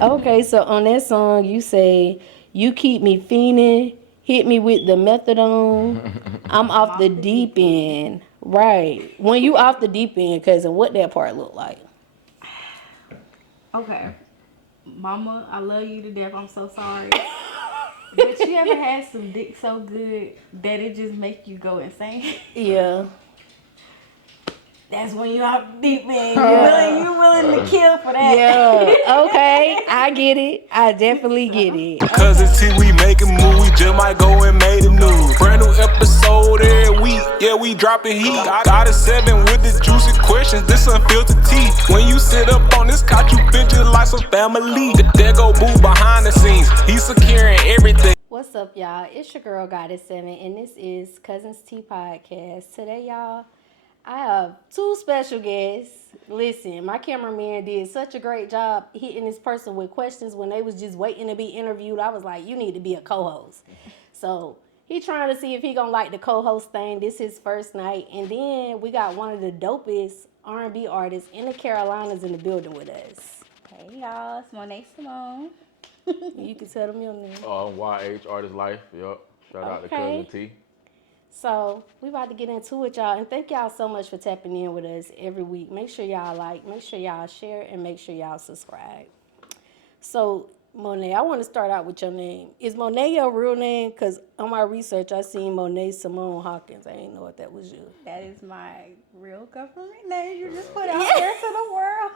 Okay, so on that song, you say, "You keep me fiending, hit me with the methadone. I'm I'm off the off the deep deep end. end." Right. When you off the deep end, cousin, what that part look like? Okay, Mama, I love you to death. I'm so sorry. But you ever had some dick so good that it just make you go insane? Yeah. That's when you out deep end. Yeah. You willing to kill for Yeah. Okay. that. I get it. I definitely get So, it. Cuz it's Okay. T, we making move, we just might go and make the news. Brand new episode every week, yeah, we dropping heat. Got a 7 with the juicy questions, this unfiltered tea. When you sit up on this couch, you feel just like some family. There go Boo behind the scenes, he's securing everything. What's up, y'all? It's your girl Goddess 7, and this is Cuzns Tea Podcast. Today, y'all, I have two special guests. Listen, my cameraman did such a great job hitting this person with questions when they was just waiting to be interviewed. I was like, you need to be a co-host. So he trying to see if he gonna like the co-host thing. This is his first night, and then we got one of the dopest R&B artists in the Carolinas in the building with us. hey y'all, it's Monet Symone. You can tell them your name. YH Artist Life. Yup. Shout out to Okay. Cousin T. So we about to get into it, y'all, and thank y'all so much for tapping in with us every week. Make sure y'all like, make sure y'all share, and make sure y'all subscribe. So Monet, I want to start out with your name. Is Monet your real name? Cause on my research, I seen Monet Symone Hawkins. I didn't know if that was you. That is my real government name you just put out there to the world.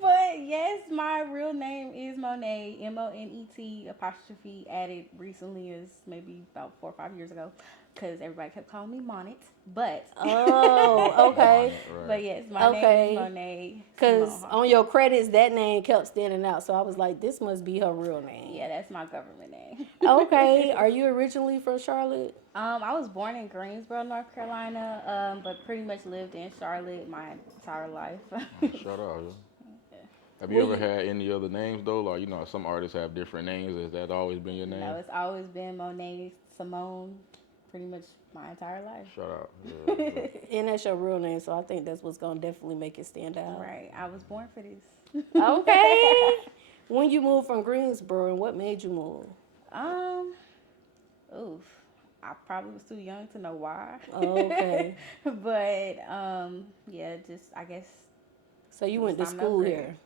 But yes, my real name is Monet, Monet apostrophe added recently as maybe about 4 or 5 years ago because everybody kept calling me Monet. But Oh, okay. Right. but yes, my name is Monet. Cause Symone on your credits, that name kept standing out. So I was like, this must be her real name. Yeah, that's my government name. Okay. Are you originally from Charlotte? I was born in Greensboro, North Carolina, but pretty much lived in Charlotte my entire life. Shout out. Yeah. Have you Well, ever had any other names though? Like some artists have different names. Has that always been your name? No, it's always been Monet Symone, pretty much my entire life. Shout out. Yeah. And that's your real name, so I think that's what's gonna definitely make it stand out. Right, I was born for this. Okay. When you moved from Greensboro, and what made you move? Um, oof, I probably was too young to know why. Okay. But yeah, just I guess. So you went to I'm school over it. here.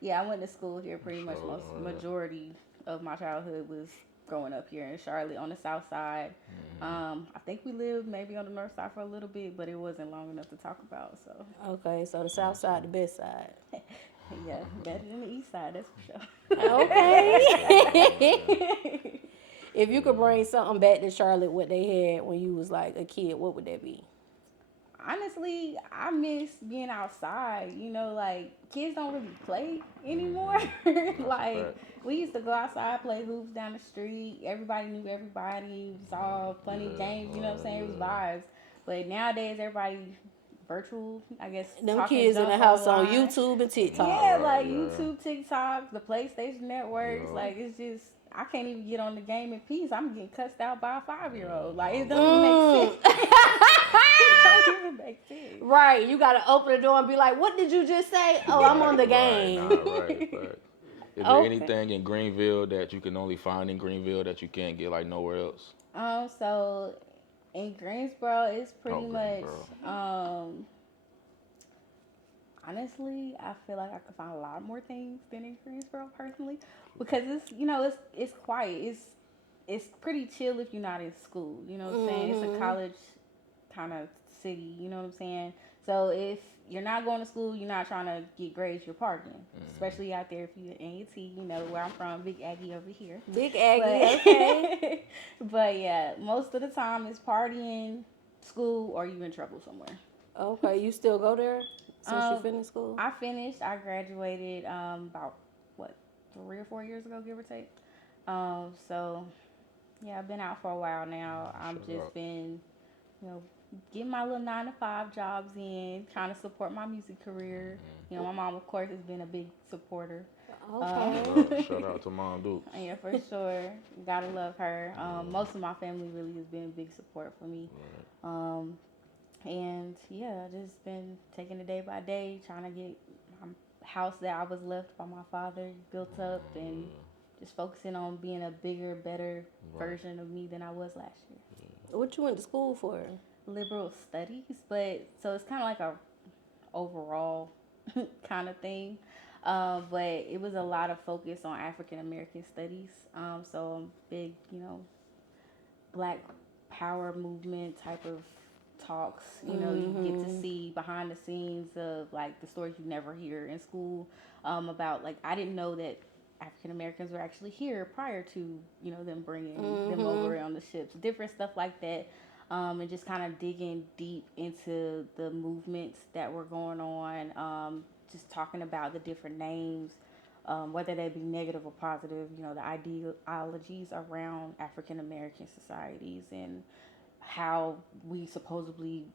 Yeah, I went to school here. Pretty much most Charlotte. majority of my childhood was growing up here in Charlotte on the south side. I think we lived maybe on the north side for a little bit, but it wasn't long enough to talk about. So Okay, so the south side, the best side. yeah, better than the east side, that's for sure. Okay. If you could bring something back to Charlotte, what they had when you was like a kid, what would that be? Honestly, I miss being outside. You know, like kids don't really play anymore. Like fact. we used to go outside, play hoops down the street. Everybody knew everybody. It was all funny games. You know what I'm saying? It was vibes. But nowadays, everybody virtual. I guess Them talking kids in the junk house on online. YouTube and TikTok. Yeah, like Yeah. YouTube, TikTok, the PlayStation networks. Yeah. Like it's just. I can't even get on the game in peace. I'm getting cussed out by a 5-year-old. Like it doesn't make sense. It don't even make sense. Right, you gotta open the door and be like, "What did you just say?" Oh, I'm on the game. Right. Is there Okay. anything in Greenville that you can only find in Greenville that you can't get like nowhere else? So in Greensboro, it's pretty much. Greensboro. Honestly, I feel like I could find a lot more things than in Greensboro personally, because it's quiet. It's pretty chill if you're not in school. You know what I'm saying? It's a college kind of city. You know what I'm saying? So if you're not going to school, you're not trying to get grades, you're partying. Especially out there if you're in AT, you know where I'm from, Big Aggie over here. Big Aggie, But, okay. but yeah, most of the time it's partying, school, or you in trouble somewhere. Okay, you still go there since you finished school? I finished. I graduated about what 3 or 4 years ago, give or take. So yeah, I've been out for a while now. I've just been, getting my little 9 to 5 jobs in, trying to support my music career. You know, my mom, of course, has been a big supporter. Okay. Shout out to Mom Duke. Yeah, for sure. Gotta love her. Most of my family really has been a big support for me. And yeah, I just been taking it day by day, trying to get my house that I was left by my father built up, and just focusing on being a bigger, better version of me than I was last year. What you went to school for? Liberal studies, but so it's kind of like a overall kind of thing. But it was a lot of focus on African American studies. So I'm big, Black Power movement type of talks. You get to see behind the scenes of like the stories you never hear in school. About like I didn't know that African Americans were actually here prior to them bringing them over on the ships. Different stuff like that. And just kind of digging deep into the movements that were going on, just talking about the different names, whether they be negative or positive, the ideologies around African American societies and how we supposedly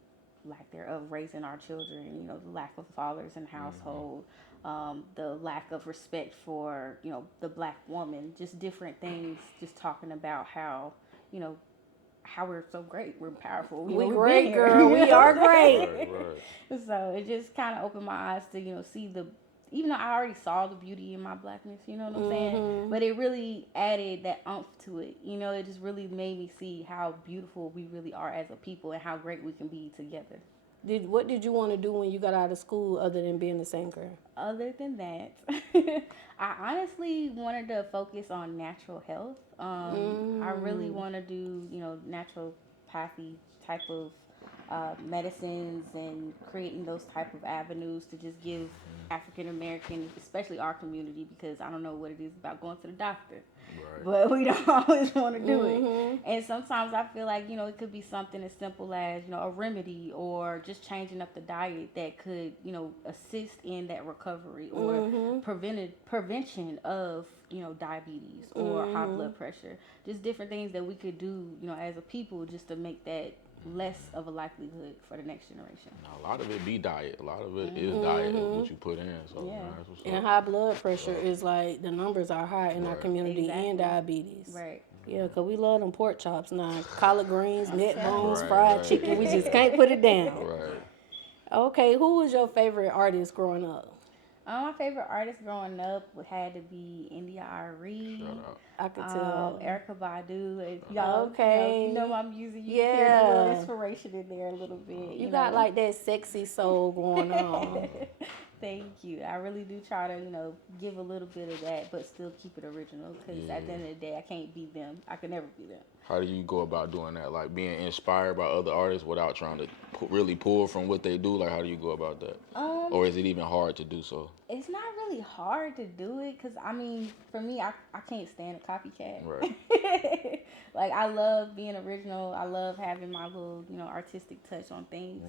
lack thereof raising our children, the lack of fathers in the household, the lack of respect for, the Black woman, just different things, just talking about how, how we're so great, we're powerful. We great, girl. We are great. Right. So it just kind of opened my eyes to, see even though I already saw the beauty in my Blackness, you know what I'm saying? But it really added that oomph to it. It just really made me see how beautiful we really are as a people and how great we can be together. What did you want to do when you got out of school other than being a singer? Other than that, I honestly wanted to focus on natural health. I really want to do, naturopathy type of medicines and creating those type of avenues to just give African American, especially our community, because I don't know what it is about going to the doctor. Right. But we don't always want to do it. And sometimes I feel like, it could be something as simple as, a remedy or just changing up the diet that could, assist in that recovery or prevention of, diabetes or high blood pressure. Just different things that we could do, as a people just to make that less of a likelihood for the next generation. Now, a lot of it be diet. A lot of it is diet, what you put in. So Yeah. that's what's And up. high blood pressure is like, the numbers are high in our community and diabetes. Right. Yeah, because we love them pork chops now. Collard greens, neck bones, Right, fried right. chicken. We just can't put it down. Right. Okay, who was your favorite artist growing up? My favorite artist growing up had to be India Arie. Shout out. I could tell. Erica Badu. Y'all, Okay. you know my music. You Yeah. hear a little inspiration in there a little bit. You got like that sexy soul going on. Thank you. I really do try to, give a little bit of that, but still keep it original. Because at the end of the day, I can't be them. I could never be them. How do you go about doing that? Like being inspired by other artists without trying to really pull from what they do? Like how do you go about that? Or is it even hard to do so? It's not really hard to do it because, for me, I can't stand a copycat. Right. Like, I love being original. I love having my little, artistic touch on things.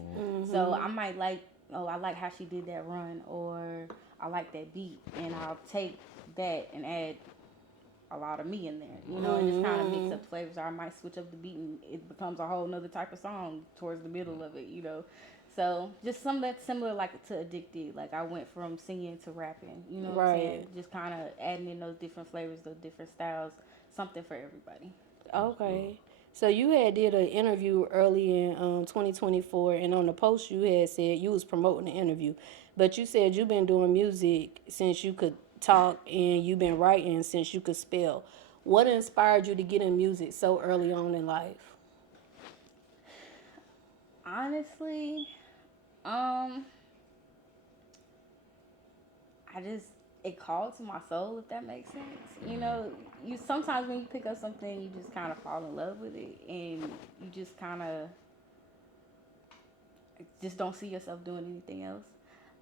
So I might like, I like how she did that run, or I like that beat, and I'll take that and add a lot of me in there, and just kind of mix up flavors. Or I might switch up the beat and it becomes a whole nother type of song towards the middle of it, So just something that's similar like to Addicted. Like I went from singing to rapping, what I'm saying? Just kind of adding in those different flavors, those different styles, something for everybody. Okay. So you had did an interview early in 2024, and on the post you had said you was promoting the interview, but you said you've been doing music since you could talk and you've been writing since you could spell. What inspired you to get in music so early on in life? Honestly, it called to my soul, if that makes sense. You sometimes when you pick up something, you just kind of fall in love with it, and you just kind of just don't see yourself doing anything else.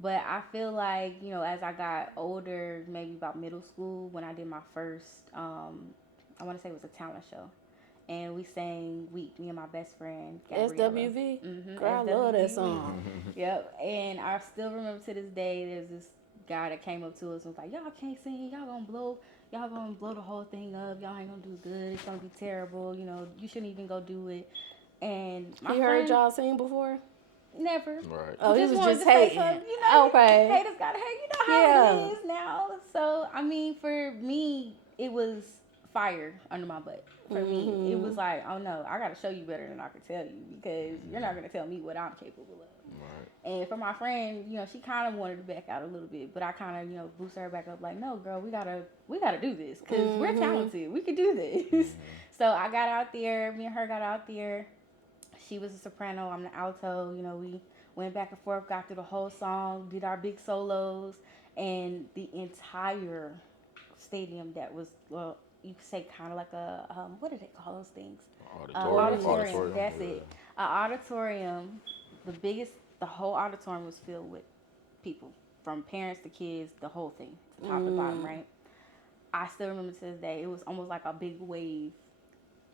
But I feel like, as I got older, maybe about middle school, when I did my first, I want to say it was a talent show. And we sang Week, me and my best friend, Gabriella. SWV? Girl, I love that song. Yep. And I still remember to this day, there's this guy that came up to us and was like, y'all can't sing, y'all gonna blow the whole thing up, y'all ain't gonna do good, it's gonna be terrible, you shouldn't even go do it. And my You heard y'all sing before? Never. Right. Oh, he was wanted just to say hating. something, Okay. Haters gotta hate, how it is now. So, for me, it was fire under my butt. For me, it was like, oh no, I got to show you better than I can tell you, because you're not going to tell me what I'm capable of. Right. And for my friend, you know, she kind of wanted to back out a little bit, but I kind of, you know, boosted her back up, like, no, girl, we gotta do this, because we're talented. We could do this. So I got out there. Me and her got out there. She was a soprano. I'm the alto. You know, we went back and forth, got through the whole song, did our big solos, and the entire stadium that was, well, you could say kind of like a, what do they call those things? Auditorium. That's it. An auditorium. The whole auditorium was filled with people, from parents to kids, the whole thing, top to bottom, right? I still remember to this day, it was almost like a big wave.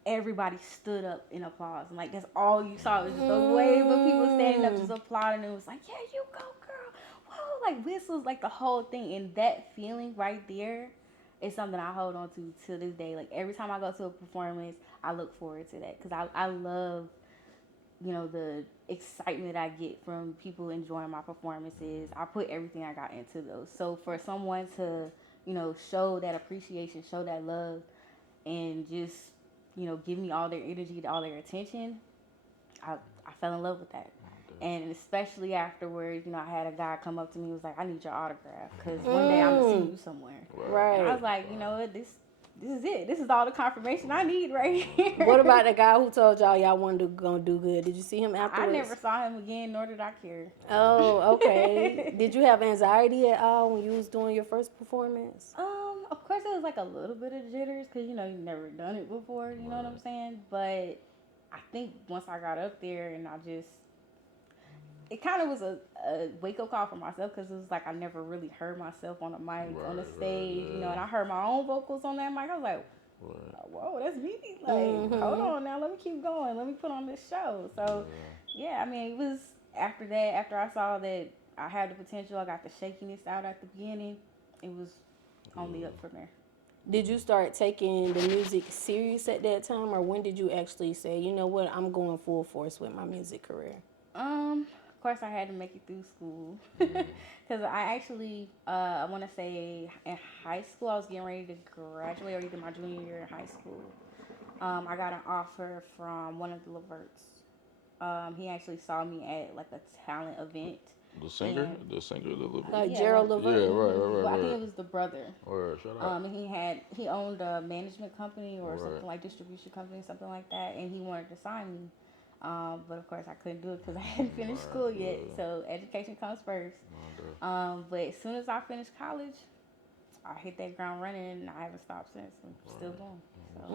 Everybody stood up in applause, and like that's all you saw, was just a wave of people standing up just applauding. It was like, yeah, you go, girl, whoa, like whistles, like the whole thing. And that feeling right there is something I hold on to this day. Like every time I go to a performance, I look forward to that, because I love, you know, the excitement I get from people enjoying my performances. I put everything I got into those. So for someone to, you know, show that appreciation, show that love, and just, you know, give me all their energy, all their attention, I fell in love with that. And especially afterwards, you know, I had a guy come up to me and was like, I need your autograph, because one day I'm going to see you somewhere. Right. And I was like, you know what, this is it. This is all the confirmation I need right here. What about the guy who told y'all wanted to go do good? Did you see him afterwards? I never saw him again, nor did I care. Oh, okay. Did you have anxiety at all when you was doing your first performance? Of course it was like a little bit of jitters, because, you know, you've never done it before, you know what I'm saying? But I think once I got up there, and it kind of was a wake-up call for myself, because it was like I never really heard myself on a mic, on the stage, you know, and I heard my own vocals on that mic. I was like, whoa, that's me. Like, hold on now, let me keep going. Let me put on this show. So, yeah, I mean, it was after that, after I saw that I had the potential, I got the shakiness out at the beginning, it was only up from there. Did you start taking the music serious at that time, or when did you actually say, you know what, I'm going full force with my music career? Of course, I had to make it through school, because I actually, I want to say in high school, I was getting ready to graduate, or either my junior year in high school. I got an offer from one of the Laverts. He actually saw me at like a talent event. The singer, the Lavert. Like Gerald Lavert. Yeah, right. Well, I think it was the brother. Shout out. And he owned a management company or something like distribution company, something like that, and he wanted to sign me. But of course I couldn't do it because I hadn't finished school yet. So education comes first. But as soon as I finished college, I hit that ground running, and I haven't stopped since. I'm still going. So.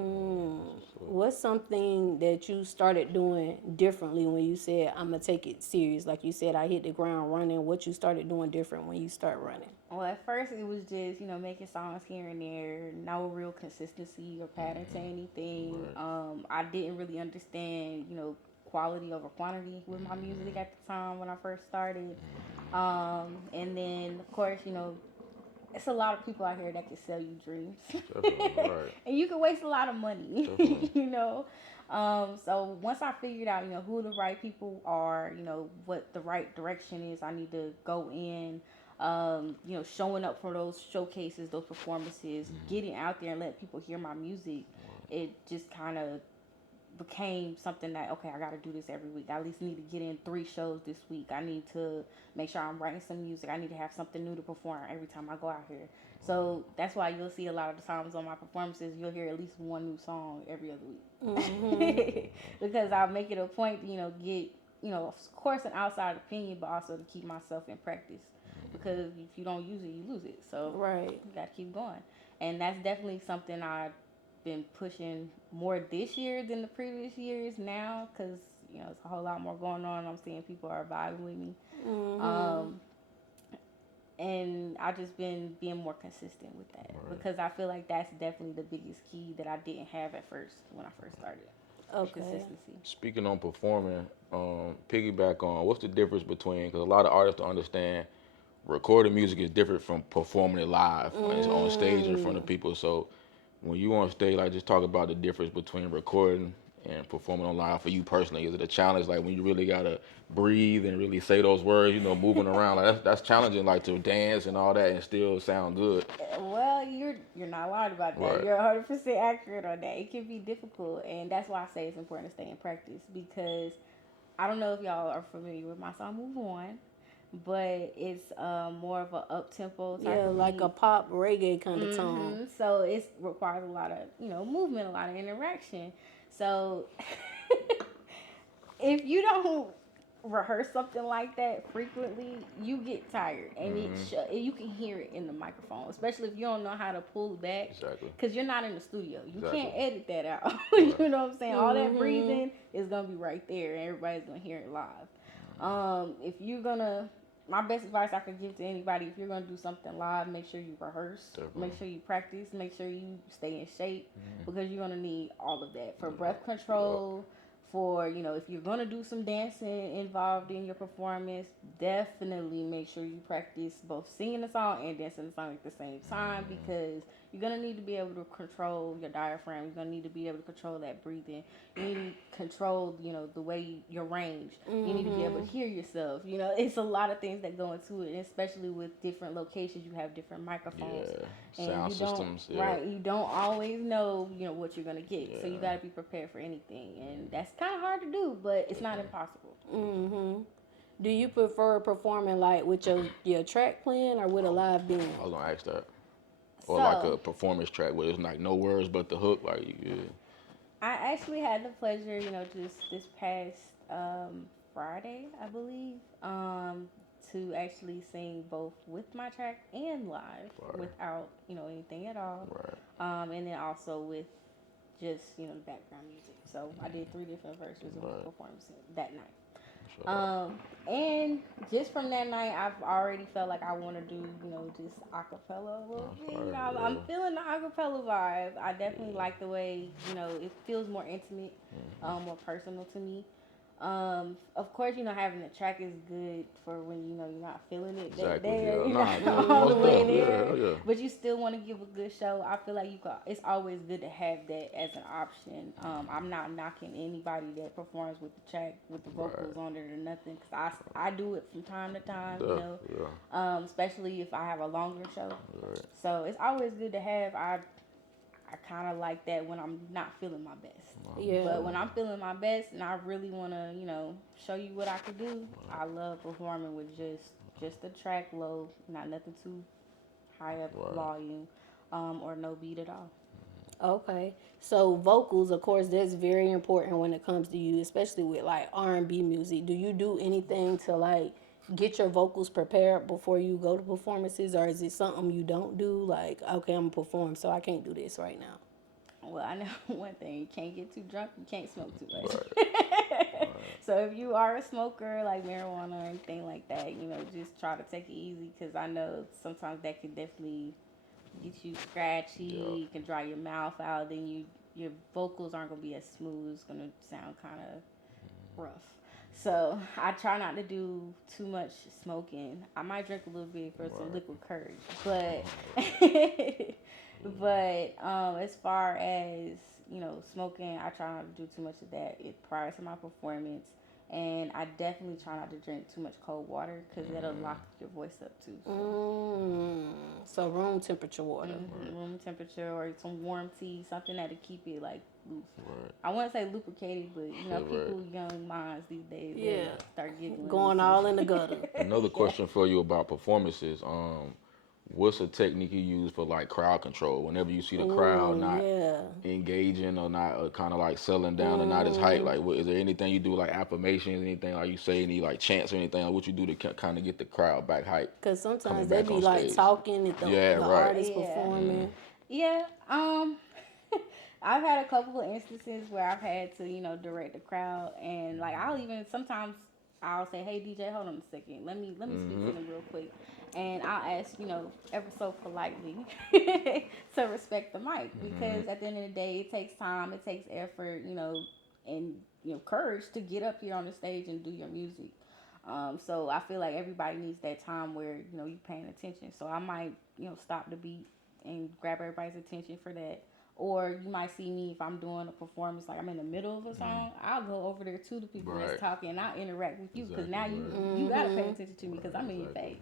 What's something that you started doing differently when you said, I'm going to take it serious? Like you said, I hit the ground running. What you started doing different when you start running? Well, at first it was just, you know, making songs here and there. No real consistency or pattern to anything. I didn't really understand, you know, quality over quantity with my music at the time when I first started. And then, of course, you know, it's a lot of people out here that can sell you dreams. Right. And you can waste a lot of money, you know. So once I figured out, you know, who the right people are, you know, what the right direction is I need to go in, you know, showing up for those showcases, those performances, getting out there and letting people hear my music, it just kind of became something that, okay, I got to do this every week. I at least need to get in 3 shows this week. I need to make sure I'm writing some music. I need to have something new to perform every time I go out here. So that's why you'll see a lot of the times on my performances, you'll hear at least one new song every other week. Because I'll make it a point to, you know, get, you know, of course, an outside opinion, but also to keep myself in practice. Because if you don't use it, you lose it. So you got to keep going. And that's definitely something I've been pushing more this year than the previous years now, because, you know, it's a whole lot more going on. I'm seeing people are vibing with me. And I've just been being more consistent with that, because I feel like that's definitely the biggest key that I didn't have at first when I first started. Consistency. Speaking on performing, piggyback on, what's the difference between, because a lot of artists don't understand, recording music is different from performing it live on stage in front of people. So when you on stage, like, just talk about the difference between recording and performing on live for you personally? Is it a challenge, like when you really gotta breathe and really say those words, moving around? Like that's challenging, like to dance and all that and still sound good. Well, you're not lying about that. Right. You're 100% accurate on that. It can be difficult, and that's why I say it's important to stay in practice, because I don't know if y'all are familiar with my song "Move On," but it's more of a up tempo type of like beat. a pop reggae kind of tone. So it requires a lot of movement, a lot of interaction. So if you don't rehearse something like that frequently, you get tired, and you can hear it in the microphone, especially if you don't know how to pull back. Exactly. Because you're not in the studio, you Exactly. can't edit that out. Right. You know what I'm saying? All that breathing is gonna be right there, and everybody's gonna hear it live. If you're gonna My best advice I could give to anybody: if you're gonna do something live, make sure you rehearse, Definitely. make sure you practice, make sure you stay in shape, because you're gonna need all of that for breath control. For if you're gonna do some dancing involved in your performance, definitely make sure you practice both singing the song and dancing the song at the same time, because you're gonna need to be able to control your diaphragm. You're gonna need to be able to control that breathing. You need to control, the way your range. You need to be able to hear yourself. It's a lot of things that go into it, and especially with different locations, you have different microphones. Yeah. And Sound systems. Yeah. Right, you don't always know, what you're gonna get. So you gotta be prepared for anything, and that's kind of hard to do, but it's not impossible. Do you prefer performing like with your track playing or with a live band? I was gonna ask that. Or like a performance track where there's like no words but the hook, I actually had the pleasure, just this past Friday, I believe, to actually sing both with my track and live without, anything at all. Right. And then also with just, the background music. So I did 3 different versions of my performance that night. And just from that night, I've already felt like I want to do, just acapella a little bit. I'm feeling the acapella vibe. I definitely like the way, it feels more intimate, more personal to me. Of course, having the track is good for when you're not feeling it that day, you're not all the way there. Yeah. But you still want to give a good show. I feel like it's always good to have that as an option. I'm not knocking anybody that performs with the track with the vocals on it or nothing, because I do it from time to time, especially if I have a longer show. Right. So it's always good to have. I kind of like that when I'm not feeling my best. Yeah. But when I'm feeling my best and I really want to, show you what I could do, I love performing with just the track low, not nothing too high up volume, or no beat at all. Okay. So vocals, of course, that's very important when it comes to you, especially with like R&B music. Do you do anything to like get your vocals prepared before you go to performances, or is it something you don't do? Like, okay, I'm gonna perform, so I can't do this right now. Well, I know one thing: you can't get too drunk, you can't smoke too much. Right. So if you are a smoker, like marijuana or anything like that, just try to take it easy, because I know sometimes that can definitely get you scratchy. You can dry your mouth out, then your vocals aren't gonna be as smooth. It's gonna sound kind of rough. So I try not to do too much smoking. I might drink a little bit for some liquid courage, but as far as smoking, I try not to do too much of that prior to my performance. And I definitely try not to drink too much cold water, because that'll lock your voice up too. So room temperature water. Room temperature, or some warm tea, something that'll keep it like loose. Right. I wouldn't say lubricated, but people young minds these days, start giggling. Going all in the gutter. Another question for you about performances. What's a technique you use for like crowd control? Whenever you see the crowd not engaging or not kind of like settling down and not as hype, like is there anything you do, like affirmations, anything like you say any like chants or anything, like what you do to kind of get the crowd back hype? Because sometimes they be like talking at the artist performing. Yeah. I've had a couple of instances where I've had to, direct the crowd, and like I'll say, "Hey DJ, hold on a second. Let me speak to them real quick." And I'll ask, ever so politely to respect the mic, because at the end of the day, it takes time, it takes effort, and courage to get up here on the stage and do your music. So I feel like everybody needs that time where you're paying attention. So I might stop the beat and grab everybody's attention for that. Or you might see me if I'm doing a performance, like I'm in the middle of a song, I'll go over there to the people that's talking and I'll interact with you because now you gotta pay attention to me because I'm in your face.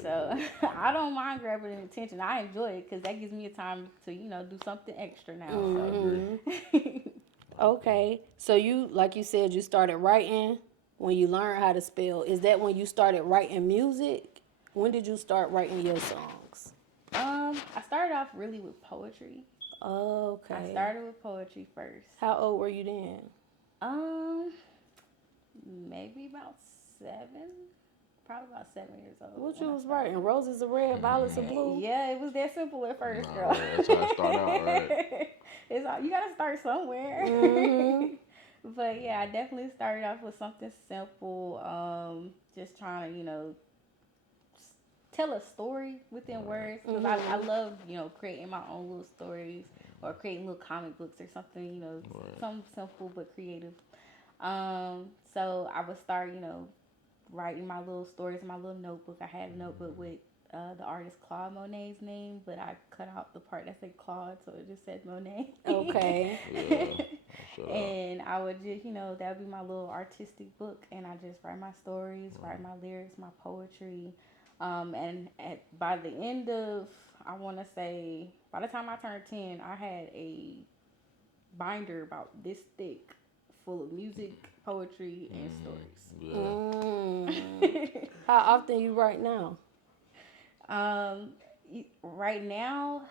So I don't mind grabbing attention. I enjoy it because that gives me a time to, do something extra now. So. Okay. So you, like you said, you started writing when you learned how to spell. Is that when you started writing music? When did you start writing your songs? I started off really with poetry. Okay. I started with poetry first. How old were you then? Maybe about 7. Probably about 7 years old. What you was writing? Roses are red, violets are blue? Yeah, it was that simple at first, girl. Right, that's how it started out, right? You gotta start somewhere. But yeah, I definitely started off with something simple. Just trying to, tell a story within words. Because I love, creating my own little stories or creating little comic books or something, something simple but creative. So I would start, writing my little stories in my little notebook. I had a notebook with the artist Claude Monet's name, but I cut out the part that said Claude, so it just said Monet. Okay. And I would just, that would be my little artistic book, and I just write my stories, write my lyrics, my poetry. And by the end of, I want to say, by the time I turned 10, I had a binder about this thick full of music, poetry, and stories. Yeah. How often you write now? Right now,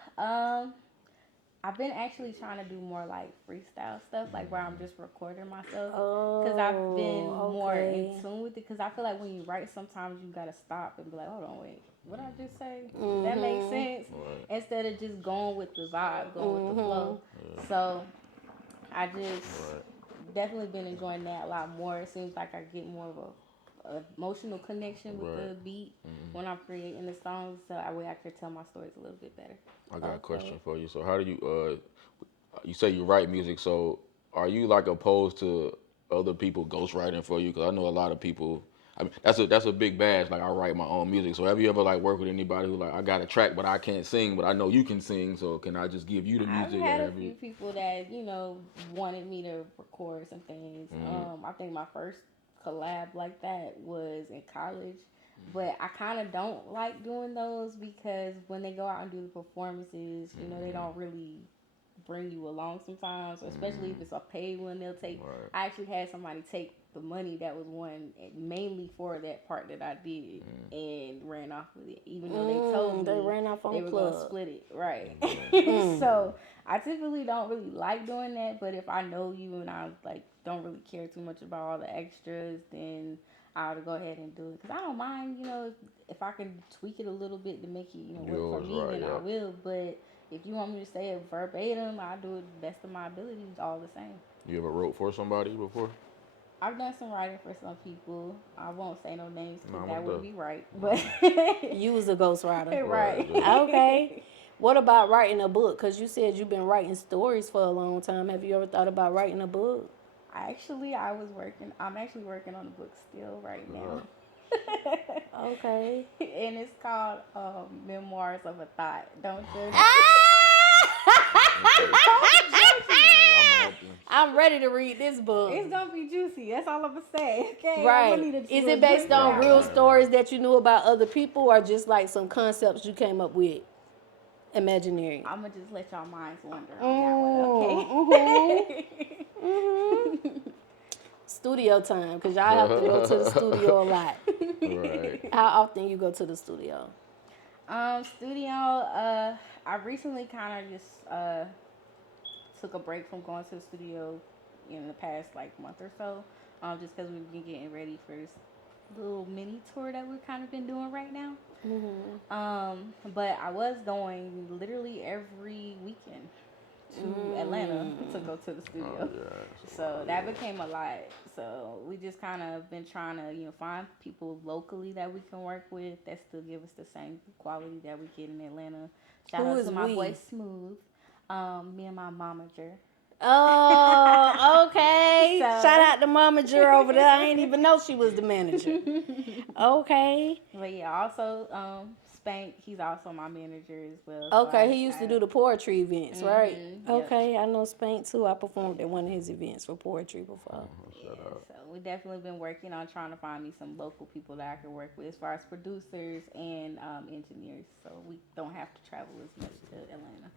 I've been actually trying to do more like freestyle stuff, like where I'm just recording myself. Because I've been more in tune with it. Because I feel like when you write, sometimes you gotta stop and be like, hold on, wait, what did I just say? That makes sense. Right. Instead of just going with the vibe, going with the flow. Yeah. So I just definitely been enjoying that a lot more. It seems like I get more of a emotional connection with the beat when I'm creating the songs, so I can tell my stories a little bit better. I got a question for you. So how do you you say you write music, so are you like opposed to other people ghostwriting for you? Because I know a lot of people, I mean, that's a big badge, like I write my own music. So have you ever like worked with anybody who like, I got a track but I can't sing, but I know you can sing, so can I just give you the music? I've had a few people that wanted me to record some things. I think my first collab like that was in college, but I kind of don't like doing those because when they go out and do the performances, they don't really bring you along sometimes, especially if it's a paid one. They'll take. I actually had somebody take the money that was won mainly for that part that I did and ran off with it, even though they told me they ran off on they were plug. gonna split it, right? So I typically don't really like doing that, but if I know you and I like don't really care too much about all the extras, then I'll go ahead and do it because I don't mind, if I can tweak it a little bit to make it work for me, then I will. But if you want me to say it verbatim, I do it the best of my abilities, all the same. You ever wrote for somebody before? I've done some writing for some people. I won't say no names because that would be right. But you was a ghostwriter, right? Okay. What about writing a book? Because you said you've been writing stories for a long time. Have you ever thought about writing a book? I'm actually working on a book still right now. Okay. And it's called Memoirs of a Thought. Don't judge. I'm ready to read this book. It's gonna be juicy. That's all I'm gonna say. Okay. Right. Is it based on real stories that you knew about other people, or just like some concepts you came up with? Imaginary. I'm gonna just let y'all minds wander on that one. Okay. Studio time, because y'all have to go to the studio a lot. Right. How often you go to the studio? I recently kind of just took a break from going to the studio in the past like month or so, just because we've been getting ready for this little mini tour that we've kind of been doing right now. But I was going literally every weekend to Atlanta to go to the studio. So that became a lot. So we just kind of been trying to, find people locally that we can work with that still give us the same quality that we get in Atlanta. Shout out to my boy Smooth, me and my momager. Oh, okay. So, shout out to Momager over there. I didn't even know she was the manager. Okay. But yeah, also Spank, he's also my manager as well. Okay, So he used to do the poetry events, right? yep. Okay, I know Spank too. I performed at one of his events for poetry before. Yeah, so we definitely been working on trying to find me some local people that I can work with as far as producers and engineers, so we don't have to travel as much to Atlanta.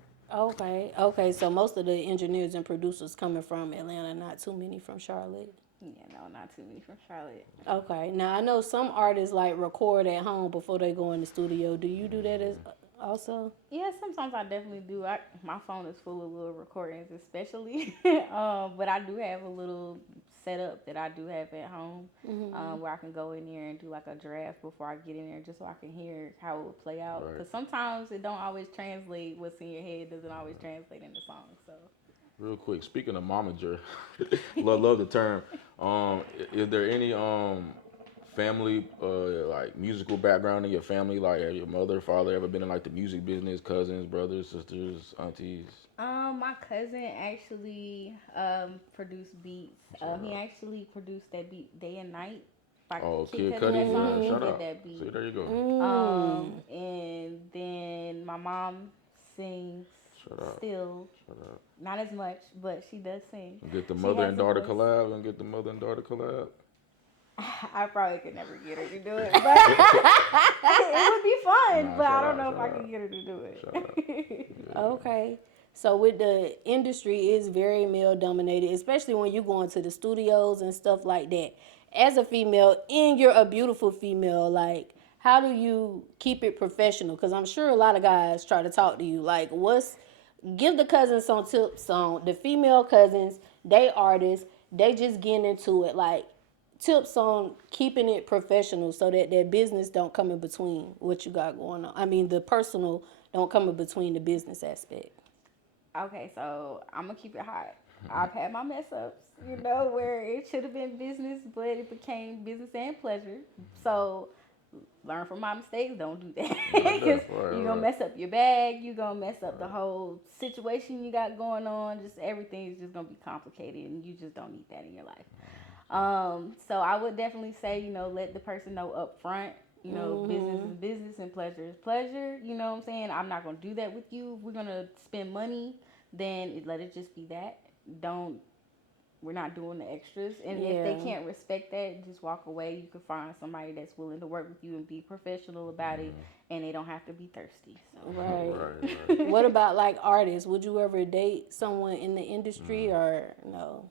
Okay. So most of the engineers and producers coming from Atlanta, not too many from Charlotte. Yeah, no, not too many from Charlotte. Okay. Now I know some artists like record at home before they go in the studio. Do you do that as also? Yeah, sometimes I definitely do. My phone is full of little recordings, especially. But I do have a little setup that I do have at home, where I can go in there and do like a draft before I get in there, just so I can hear how it will play out. Because sometimes it don't always translate. What's in your head doesn't always translate into songs. So. Real quick, speaking of momager, love the term. Is there any family like musical background in your family? Like, have your mother, father ever been in like the music business? Cousins, brothers, sisters, aunties? My cousin actually produced beats. He actually produced that beat Day and Night. Kid Cudi, song, shout did out. that beat. See, there you go. And then my mom sings still. Not as much, but she does sing. Get the mother and daughter collab and get the mother and daughter collab. I probably could never get her to do it, but it would be fun. But I don't know if I can get her to do it. Okay. So with the industry is very male dominated, especially when you go into the studios and stuff like that. As a female, and you're a beautiful female, like how do you keep it professional? Because I'm sure a lot of guys try to talk to you. Like, give the cousins some tips on the female cousins, they artists, they just getting into it. Like, tips on keeping it professional so that their business don't come in between what you got going on. I mean, the personal don't come in between the business aspect. Okay, so I'm going to keep it hot. I've had my mess ups, where it should have been business, but it became business and pleasure. So learn from my mistakes. Don't do that. Because you're going to mess up your bag. You're going to mess up the whole situation you got going on. Just everything is just going to be complicated, and you just don't need that in your life. So I would definitely say, let the person know up front, business is business and pleasure is pleasure. You know what I'm saying? I'm not going to do that with you. If we're going to spend money, then let it just be that. We're not doing the extras. And if they can't respect that, just walk away. You can find somebody that's willing to work with you and be professional about it, and they don't have to be thirsty. So. Right. What about like artists? Would you ever date someone in the industry or no?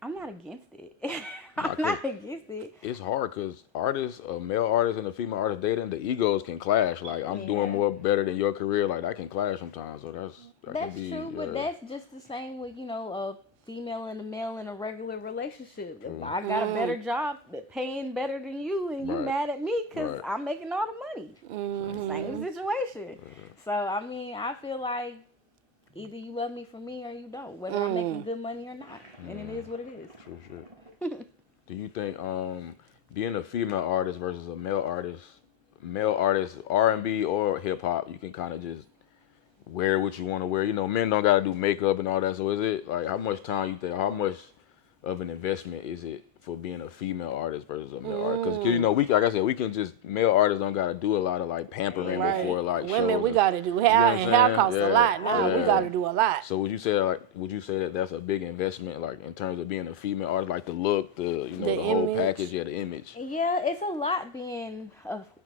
I'm not against it. I'm not against it. It's hard because artists, a male artist and a female artist dating, the egos can clash. Like, I'm doing more better than your career. Like, that can clash sometimes. So that's true, but that's just the same with, a female and a male in a regular relationship. If I got a better job, paying better than you, and you mad at me because I'm making all the money. Same situation. So, I mean, I feel like either you love me for me or you don't, whether I'm making good money or not. And it is what it is. True shit. Do you think being a female artist versus a male artist, R&B or hip hop, you can kind of just wear what you want to wear? Men don't got to do makeup and all that. So is it like how much time you think, how much of an investment is it for being a female artist versus a male artist? Because we, like I said, we can just, male artists don't got to do a lot of like pampering before like women. Shows We got to do hair, and hair costs a lot. Now we got to do a lot. So would you say that that's a big investment, like in terms of being a female artist, like the look, the whole package, the image? Yeah, it's a lot being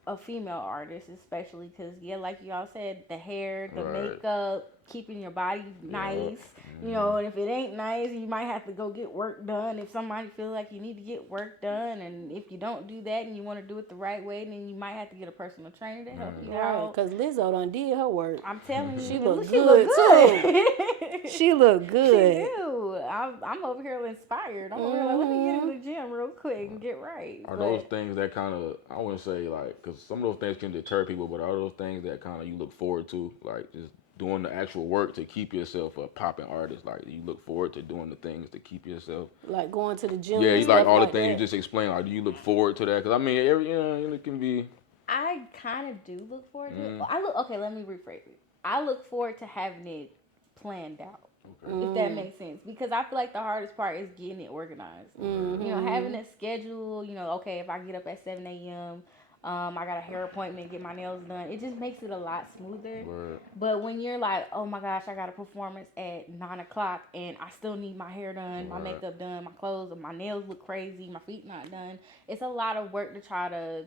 a female artist, especially because like y'all said, the hair, the makeup, keeping your body nice. And if it ain't nice, you might have to go get work done. If somebody feels like you need to get work done, and if you don't do that and you want to do it the right way, then you might have to get a personal trainer to help you out. Because Lizzo done did her work. I'm telling you, she look good too. She look good. She do. I'm over here inspired. I'm over here like, let me get in the gym real quick and get right. Are those things that kind of, I wouldn't say like, because some of those things can deter people, but are those things that kind of you look forward to, like just doing the actual work to keep yourself a popping artist? Like, you look forward to doing the things to keep yourself, like going to the gym. Yeah, you like all the things you just explained. Like, do you look forward to that? Because I mean, it can be. I kind of do look forward to it. Okay, let me rephrase it. I look forward to having it planned out. If that makes sense, because I feel like the hardest part is getting it organized. Having a schedule. Okay, if I get up at 7 a.m. I got a hair appointment, get my nails done. It just makes it a lot smoother. Word. But when you're like, oh my gosh, I got a performance at 9 o'clock and I still need my hair done, my makeup done, my clothes, and my nails look crazy, my feet not done. It's a lot of work to try to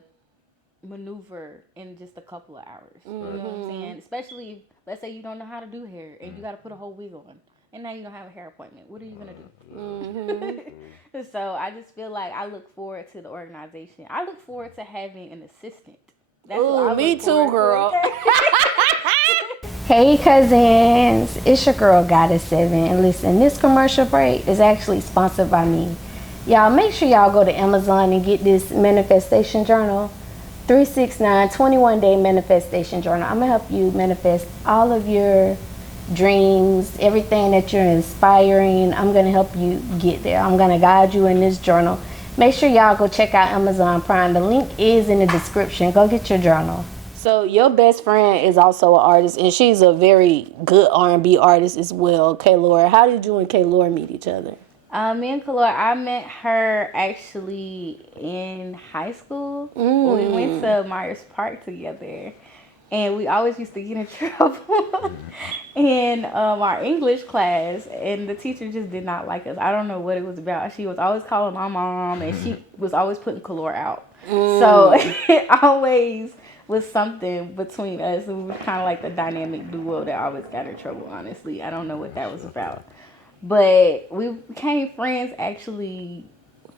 maneuver in just a couple of hours. You know what I'm saying? Especially, let's say you don't know how to do hair and you got to put a whole wig on. And now you don't have a hair appointment. What are you going to do? So I just feel like I look forward to the organization. I look forward to having an assistant. Ooh, me too, girl. Hey, Cuzns. It's your girl, Goddess 7. And listen, this commercial break is actually sponsored by me. Y'all, make sure y'all go to Amazon and get this manifestation journal. 369 21-day manifestation journal. I'm going to help you manifest all of your dreams, everything that you're inspiring. I'm going to help you get there. I'm going to guide you in this journal. Make sure y'all go check out Amazon Prime. The link is in the description. Go get your journal. So your best friend is also an artist, and she's a very good R&B artist as well, K-Lore. How did you and K-Lore meet each other? Me and K-Lore, I met her actually in high school. We went to Myers Park together. And we always used to get in trouble in our English class. And the teacher just did not like us. I don't know what it was about. She was always calling my mom, and she was always putting K-Lore out. So it always was something between us. It was kind of like the dynamic duo that always got in trouble, honestly. I don't know what that was about. But we became friends actually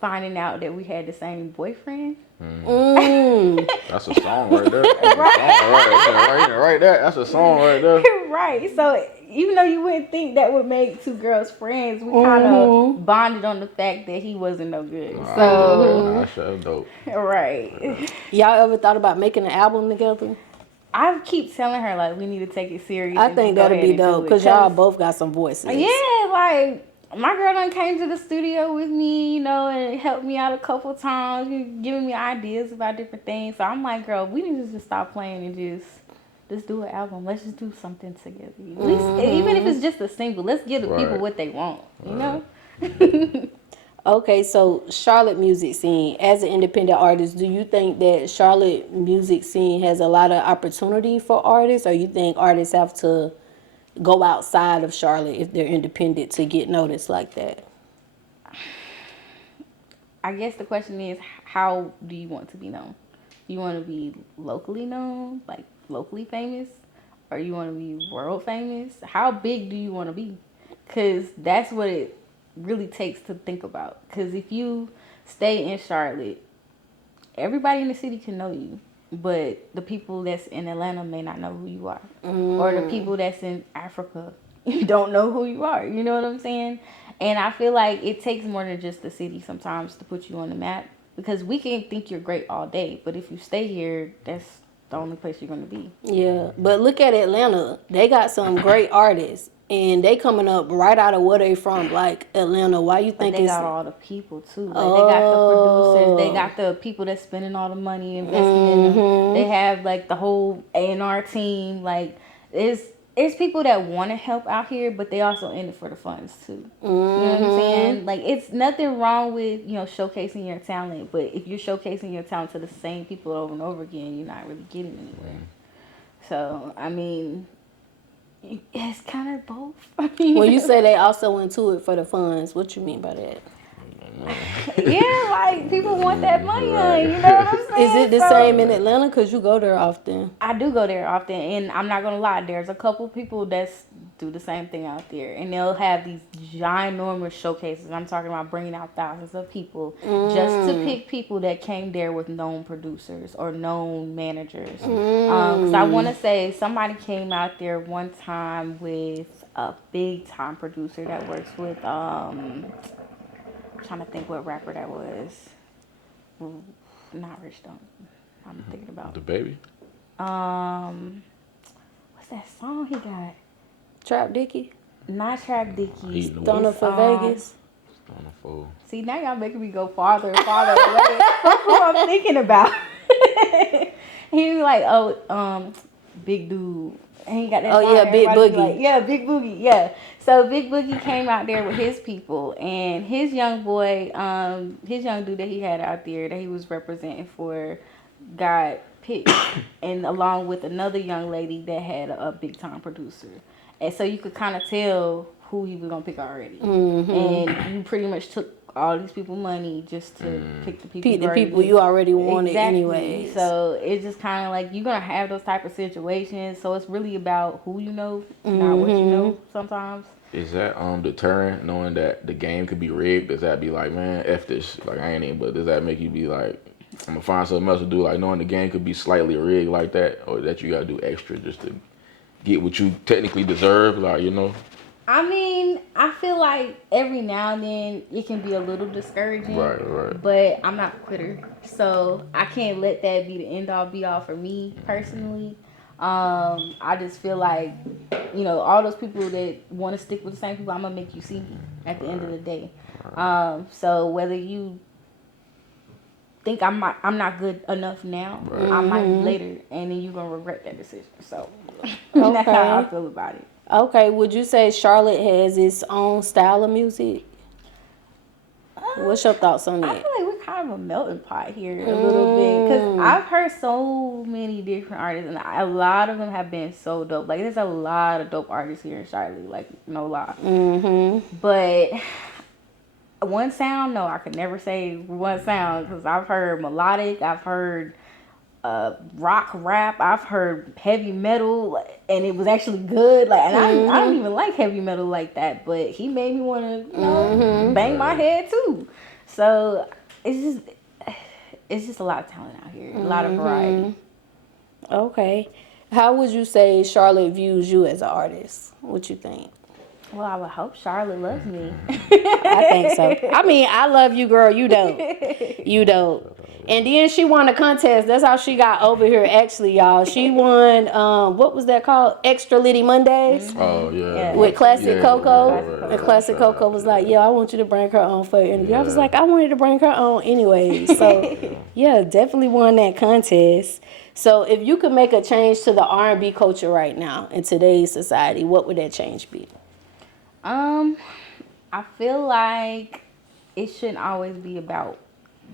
finding out that we had the same boyfriend. That's a song right there. That's a song right there. Right. So even though you wouldn't think that would make two girls friends, we kind of bonded on the fact that he wasn't no good. So That's dope. Right. Y'all ever thought about making an album together? I keep telling her like we need to take it serious. I think that'd be dope because y'all both got some voices. Yeah, like my girl done came to the studio with me, you know, and helped me out a couple times, giving me ideas about different things. So I'm like, girl, we need to just stop playing and just do an album. Let's just do something together. At least, even if it's just a single, let's give the people what they want, you know? Okay, so Charlotte music scene, as an independent artist, do you think that Charlotte music scene has a lot of opportunity for artists, or you think artists have to go outside of Charlotte if they're independent to get noticed like that? I guess the question is, how do you want to be known? You want to be locally known, like locally famous, or you want to be world famous? How big do you want to be? Because that's what it really takes to think about. Because if you stay in Charlotte, everybody in the city can know you, but the people that's in Atlanta may not know who you are. Or the people that's in Africa don't know who you are. You know what I'm saying? And I feel like it takes more than just the city sometimes to put you on the map, because we can think you're great all day, but if you stay here, that's the only place you're going to be. Yeah, but look at Atlanta. They got some great artists, and they coming up right out of where they from, like Atlanta. Why you think they got all the people too? Like they got the producers, they got the people that's spending all the money investing in them. They have like the whole A&R team. Like it's people that want to help out here, but they also in it for the funds too. You know what I'm saying? Like it's nothing wrong with, you know, showcasing your talent, but if you're showcasing your talent to the same people over and over again, you're not really getting anywhere. So I mean, it's kind of both. When you say they also into it for the funds, what you mean by that? Yeah, like people want that money, you know what I'm saying? Is it the same in Atlanta? Because you go there often. I do go there often, and I'm not gonna lie, there's a couple people that's do the same thing out there, and they'll have these ginormous showcases. I'm talking about bringing out thousands of people just to pick people that came there with known producers or known managers. Because I want to say somebody came out there one time with a big time producer that works with trying to think what rapper that was. Not Rich Don't. I'm thinking about The Baby. What's that song he got? Trap Dickie? Not Trap Dickie. Stoner for Vegas. Stoner for. See, now y'all making me go farther and farther away from who I'm thinking about. He was like, big dude. And he got that song. Yeah, Big Boogie. Like, yeah, Big Boogie, yeah. So Big Boogie came out there with his people, and his young boy, his young dude that he had out there that he was representing for, got picked, and along with another young lady that had a big time producer, and so you could kind of tell who he was gonna pick already, and you pretty much took all these people money just to pick the people you already wanted exactly. anyway. So it's just kind of like you're gonna have those type of situations. So it's really about who you know, not what you know. Sometimes. Is that deterrent, knowing that the game could be rigged? Does that be like, man, F this, like I ain't in, but does that make you be like, I'm gonna find something else to do, like knowing the game could be slightly rigged like that, or that you gotta do extra just to get what you technically deserve, like, you know? I mean, I feel like every now and then it can be a little discouraging. Right. But I'm not a quitter, so I can't let that be the end all be all for me personally. I just feel like, you know, all those people that want to stick with the same people, I'm gonna make you see me at the end of the day. So whether you think I'm not good enough now, I might be later, and then you're gonna regret that decision. So that's how I feel about it. Okay, would you say Charlotte has its own style of music? What's your thoughts on that? I feel like we're kind of a melting pot here a little bit, because I've heard so many different artists, and a lot of them have been so dope. Like, there's a lot of dope artists here in Charlotte, like, no lie. But one sound, no, I could never say one sound, because I've heard melodic, I've heard rock, rap, I've heard heavy metal, and it was actually good. Like, and I don't even like heavy metal like that, but he made me want to, you know, bang my head too. So it's just a lot of talent out here, a lot of variety. Okay, how would you say Charlotte views you as an artist? What you think? Well, I would hope Charlotte loves me. I think so. I mean, I love you, girl. You don't. You don't. And then she won a contest. That's how she got over here, actually, y'all. She won, what was that called? Extra Litty Mondays? Oh, yeah. With Classic Coco. Right. And Classic Coco was like, yeah, I want you to bring her on for an interview. I was like, I wanted to bring her on anyway. So, yeah, definitely won that contest. So if you could make a change to the R&B culture right now in today's society, what would that change be? I feel like it shouldn't always be about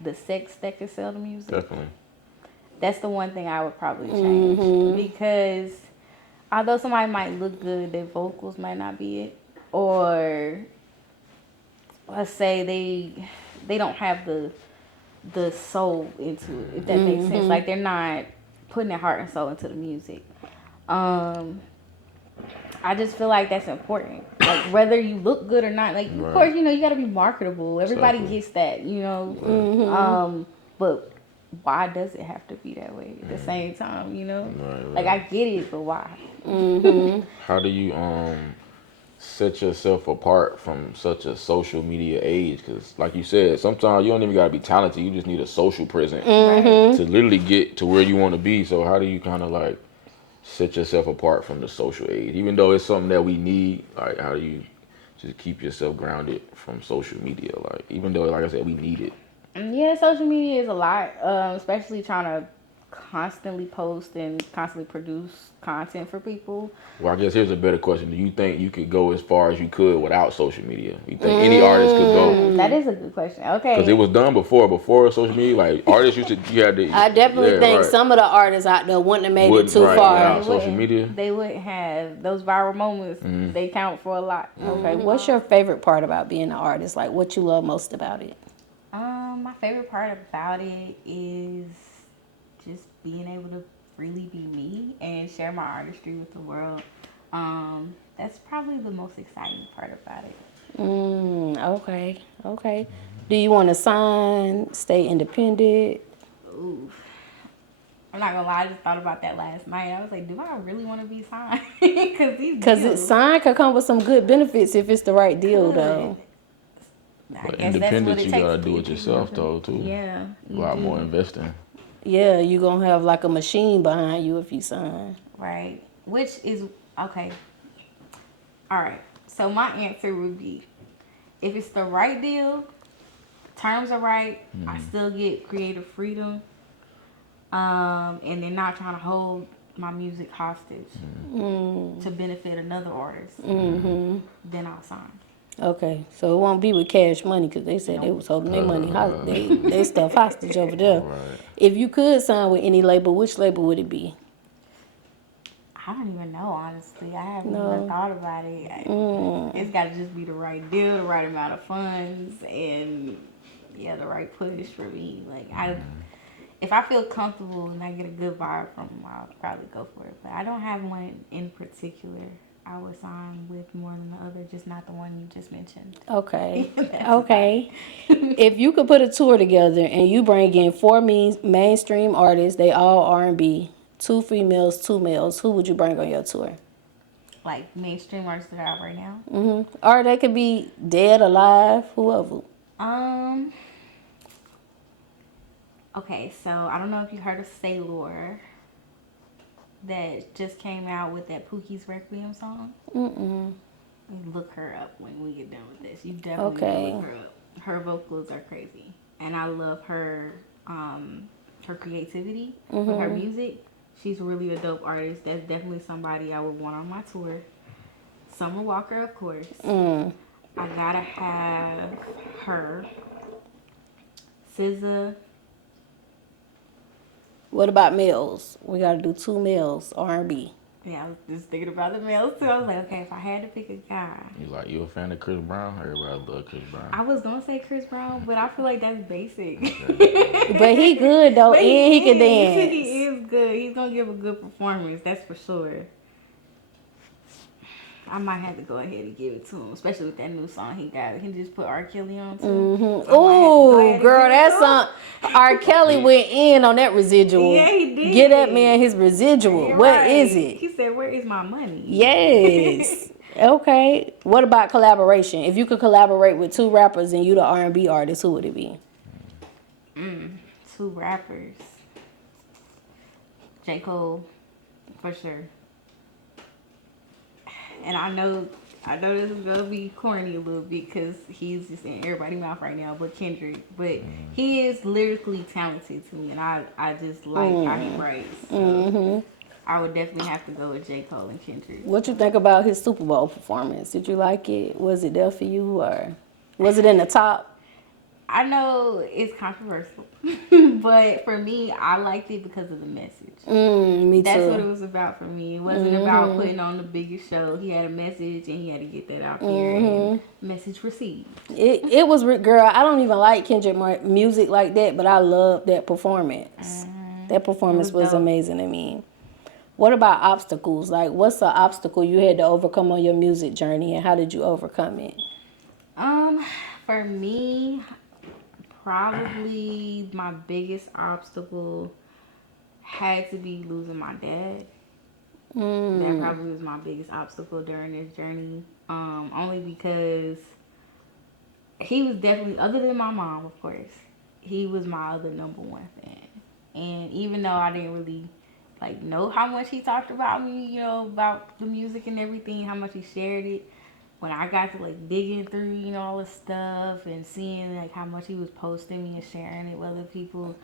the sex that can sell the music. Definitely. That's the one thing I would probably change, because although somebody might look good, their vocals might not be it, or let's say they don't have the soul into it, if that makes sense. Like, they're not putting their heart and soul into the music. I just feel like that's important. Like, whether you look good or not, like, of course, you know, you got to be marketable. Everybody gets that, you know. But why does it have to be that way at the same time, you know? Like, I get it, but why? How do you set yourself apart from such a social media age? Because, like you said, sometimes you don't even got to be talented. You just need a social presence to literally get to where you want to be. So how do you kind of, like, set yourself apart from the social age, even though it's something that we need? Like, how do you just keep yourself grounded from social media? Like, even though, like I said, we need it. Yeah, social media is a lot, especially trying to constantly post and constantly produce content for people. Well, I guess here's a better question. Do you think you could go as far as you could without social media? You think any artist could go? That is a good question. Okay. Because it was done before social media. Like, artists used to, you had to. I definitely think some of the artists out there wouldn't have made it too far. Without social media. They wouldn't have those viral moments. They count for a lot. Okay, what's your favorite part about being an artist? Like, what you love most about it? My favorite part about it is just being able to freely be me and share my artistry with the world. That's probably the most exciting part about it. Okay. Do you want to sign, stay independent? Ooh. I'm not gonna lie, I just thought about that last night. I was like, do I really want to be signed? Because sign could come with some good benefits if it's the right deal, though. But independence, you gotta do it yourself, though, too. Yeah. A lot more investing. Yeah, you're gonna have like a machine behind you if you sign. Right. Which is, okay. All right. So my answer would be, if it's the right deal, terms are right, I still get creative freedom, and they're not trying to hold my music hostage to benefit another artist, then I'll sign. Okay, so it won't be with Cash Money because they said they was holding their money, they stuff hostage over there. Right. If you could sign with any label, which label would it be? I don't even know, honestly. I haven't No. even thought about it. It's got to just be the right deal, the right amount of funds, and the right push for me. Like if I feel comfortable and I get a good vibe from them, I'll probably go for it. But I don't have one in particular I would sign with more than the other, just not the one you just mentioned. Okay. Okay. If you could put a tour together and you bring in 4 mainstream artists, they all R&B, 2 females, 2 males, who would you bring on your tour? Like mainstream artists that are out right now? Or they could be dead, alive, whoever. Okay, so I don't know if you heard of Lavert that just came out with that Pookie's Requiem song. Look her up when we get done with this. You definitely need to look her up. Her vocals are crazy, and I love her her creativity with her music. She's really a dope artist. That's definitely somebody I would want on my tour. Summer Walker, of course. I gotta have her. SZA. What about males? We gotta do 2 males, R&B. Yeah, I was just thinking about the males too. I was like, okay, if I had to pick a guy. You a fan of Chris Brown? Everybody love Chris Brown. I was gonna say Chris Brown, but I feel like that's basic. But he good though, and he can dance. He is good. He's gonna give a good performance, that's for sure. I might have to go ahead and give it to him, especially with that new song he got. He just put R. Kelly on too. Ooh, girl, that song. R. Kelly went in on that residual. Yeah, he did. Get that man his residual. You're What right. is it? He said, "Where is my money?" Yes. Okay. What about collaboration? If you could collaborate with 2 rappers and you the R&B artist, who would it be? 2 rappers. J. Cole, for sure. And I know this is gonna be corny a little bit because he's just in everybody's mouth right now, but Kendrick. But he is lyrically talented to me, and I just like how he writes. So I would definitely have to go with J. Cole and Kendrick. What you think about his Super Bowl performance? Did you like it? Was it there for you, or was it in the top? I know it's controversial, but for me, I liked it because of the message. Me too. That's what it was about for me. It wasn't about putting on the biggest show. He had a message, and he had to get that out there. And message received. It was, girl, I don't even like Kendrick music like that, but I love that performance. That performance was amazing to me. What about obstacles? Like, what's the obstacle you had to overcome on your music journey, and how did you overcome it? For me, probably my biggest obstacle had to be losing my dad. That probably was my biggest obstacle during this journey. Only because he was definitely, other than my mom, of course, he was my other number 1 fan. And even though I didn't really know how much he talked about me, about the music and everything, how much he shared it, when I got to digging through, all the stuff and seeing how much he was posting me and sharing it with other people,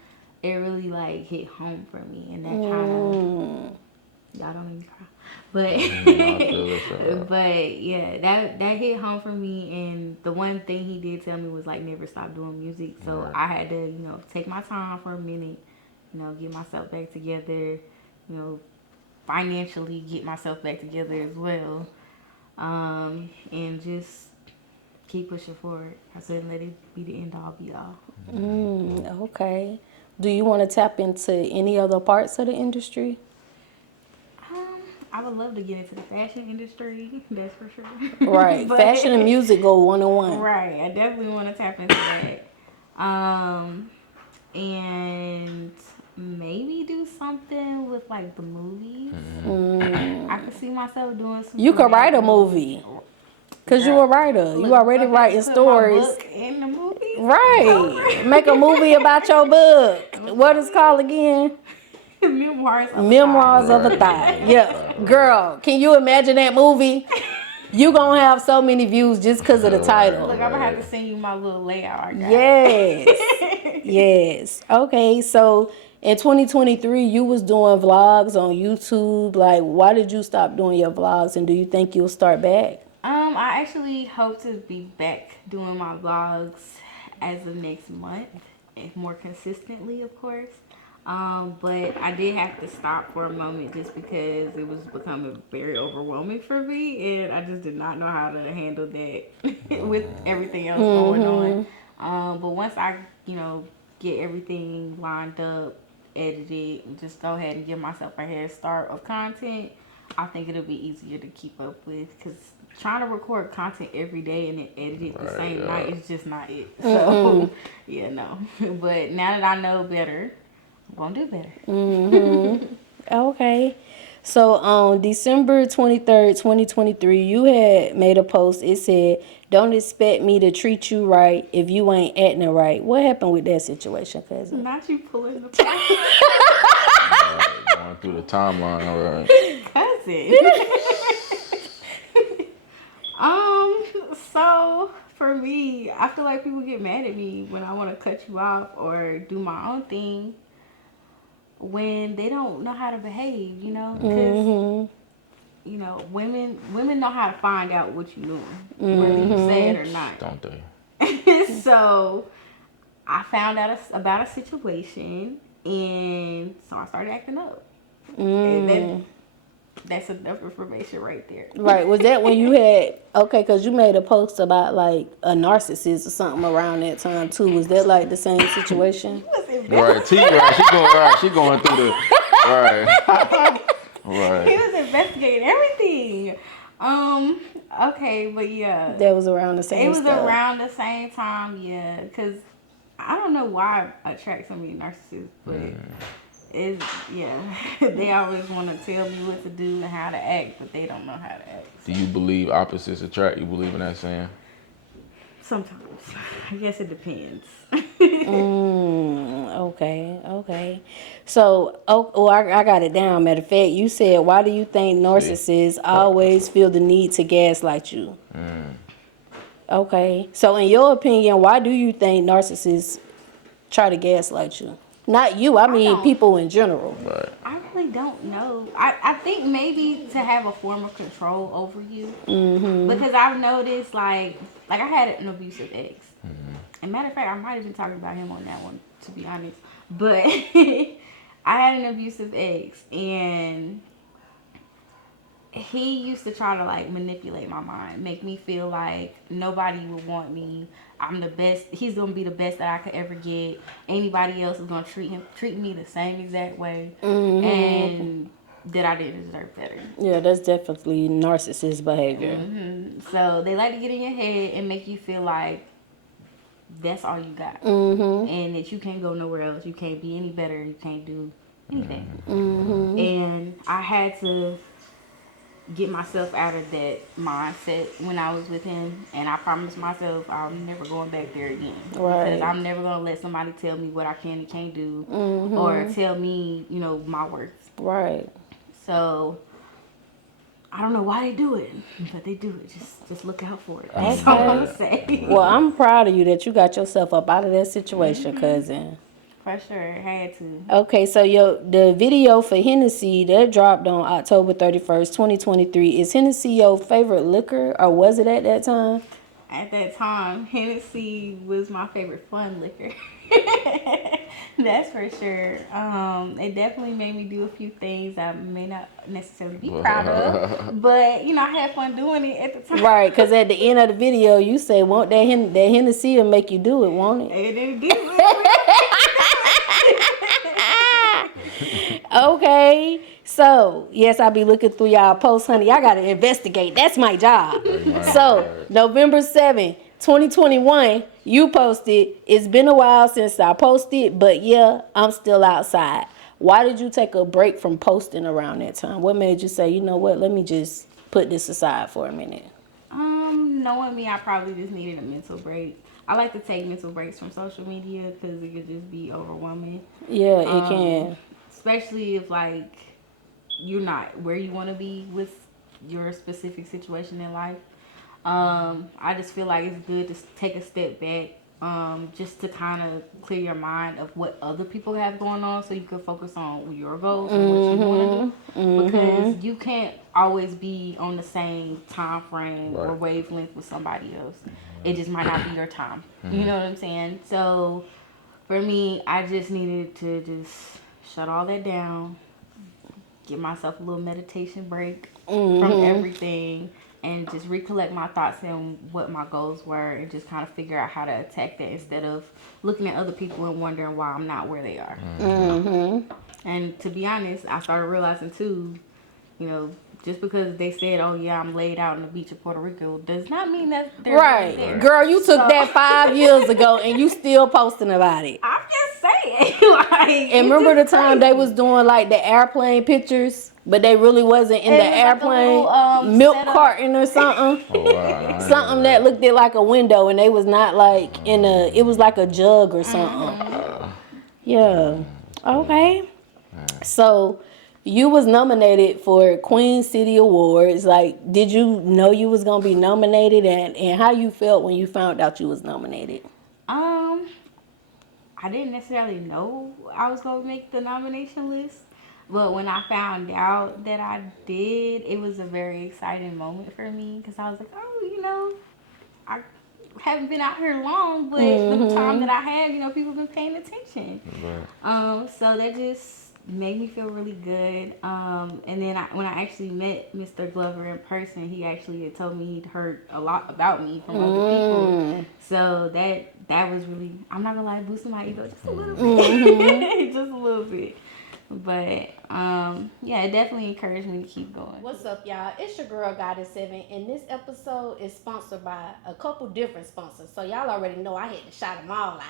it really hit home for me. And that kind of, y'all don't even cry, but but yeah, that hit home for me. And the one thing he did tell me was never stop doing music. So I had to take my time for a minute, get myself back together, financially get myself back together as well. And just keep pushing forward. I said, let it be the end all be all. Okay. Do you want to tap into any other parts of the industry? I would love to get into the fashion industry, that's for sure. Right. Fashion and music go 1-on-1. Right. I definitely want to tap into that. And maybe do something with the movies. I could see myself doing some. You could write a movie. Because you're a writer. You already writing stories. My book in the movie. Right. Make a movie about your book. What is it called again? Memoirs of a Thought. Yeah. Girl, can you imagine that movie? You gonna have so many views just because of the title. Look, I'm gonna have to send you my little layout I got. Yes. Yes. Okay, so in 2023, you was doing vlogs on YouTube. Why did you stop doing your vlogs, and do you think you'll start back? I actually hope to be back doing my vlogs as of next month, and more consistently, of course. But I did have to stop for a moment just because it was becoming very overwhelming for me, and I just did not know how to handle that with everything else going on. But once I, get everything lined up, edited, and just go ahead and give myself a head start of content, I think it'll be easier to keep up with, because trying to record content every day and then edit it the same night is just not it. So, yeah, no. But now that I know better, I'm going to do better. Okay. So on December 23rd, 2023, you had made a post. It said, "Don't expect me to treat you right if you ain't acting right." What happened with that situation, cousin? Not you pulling the Going through the timeline, all right. cousin. So for me, I feel like people get mad at me when I want to cut you off or do my own thing when they don't know how to behave, because women know how to find out what you're doing, whether you say it or not. Don't they? So I found out about a situation, and so I started acting up. And that's enough information right there. Right. Was that when you had, okay, because you made a post about like a narcissist or something around that time too. Was that like the same situation? Right, she going through the right. Right. He was investigating everything. Okay, but yeah. That was around the same It was stuff. around the same time, yeah. Because I don't know why I attract so many narcissists, but they always want to tell me what to do and how to act, but they don't know how to act. Do you believe opposites attract? You believe in that saying? Sometimes. I guess it depends. Okay. So, I got it down. Matter of fact, you said, why do you think narcissists always feel the need to gaslight you? Okay. So, in your opinion, why do you think narcissists try to gaslight you? Not you, I mean people in general. Right. I really don't know. I think maybe to have a form of control over you. Because I've noticed, like I had an abusive ex. And matter of fact, I might have been talking about him on that one, to be honest. But I had an abusive ex, and he used to try to like manipulate my mind, make me feel like nobody would want me. I'm the best. He's gonna be the best that I could ever get. Anybody else is gonna treat me the same exact way, and that I didn't deserve better. Yeah, that's definitely narcissist behavior. So they like to get in your head and make you feel like that's all you got, and that you can't go nowhere else. You can't be any better. You can't do anything. And I had to get myself out of that mindset when I was with him, and I promised myself I'm never going back there again. Right. Because I'm never gonna let somebody tell me what I can and can't do, or tell me, my worth. Right. So I don't know why they do it, but they do it. Just look out for it. That's all I'm gonna say. Well, I'm proud of you that you got yourself up out of that situation, cousin. For sure, had to. Okay, so the video for Hennessy that dropped on October 31st, 2023. Is Hennessy your favorite liquor, or was it at that time? At that time, Hennessy was my favorite fun liquor. That's for sure. It definitely made me do a few things I may not necessarily be proud of, but I had fun doing it at the time. Right, because at the end of the video, you say, "Won't that Hennessy will make you do it, won't it?" And it did. Okay, so yes, I'll be looking through y'all posts, honey. I gotta investigate. That's my job. So November 7th, 2021, you posted, "It's been a while since I posted, but yeah, I'm still outside." Why did you take a break from posting around that time? What made you say, you know what, let me just put this aside for a minute? Knowing me, I probably just needed a mental break. I like to take mental breaks from social media because it could just be overwhelming. Yeah, it can. Especially if like you're not where you want to be with your specific situation in life. I just feel like it's good to take a step back just to kind of clear your mind of what other people have going on, so you can focus on your goals and what you want to do. Because you can't always be on the same time frame or wavelength with somebody else. It just might not be your time. You know what I'm saying? So for me, I just needed to just shut all that down, give myself a little meditation break from everything, and just recollect my thoughts and what my goals were, and just kind of figure out how to attack that instead of looking at other people and wondering why I'm not where they are. And to be honest, I started realizing too, you know, just because they said, "Oh yeah, I'm laid out on the beach of Puerto Rico," does not mean that they're really there. Girl, you took that 5 years ago and you still posting about it. I'm just saying. Like, and remember the time they was doing like the airplane pictures, but they really wasn't in the airplane, like milk carton or something. Something that looked like a window, and they was not like in a. It was like a jug or something. Yeah. Okay. So you was nominated for Queen City Awards. Like, did you know you was gonna be nominated, and how you felt when you found out you was nominated? I didn't necessarily know I was gonna make the nomination list, but when I found out that I did, it was a very exciting moment for me, because I was like, oh, you know, I haven't been out here long, but the time that I have, you know, people have been paying attention. So that just made me feel really good. And then when I actually met Mr. Glover in person, he actually had told me he'd heard a lot about me from other people. So that was really, I'm not gonna lie, boosting my ego just a little bit. Just a little bit. But yeah, it definitely encouraged me to keep going. What's up, y'all? It's your girl Goddess 7, and this episode is sponsored by a couple different sponsors. So y'all already know I had to shout them all out.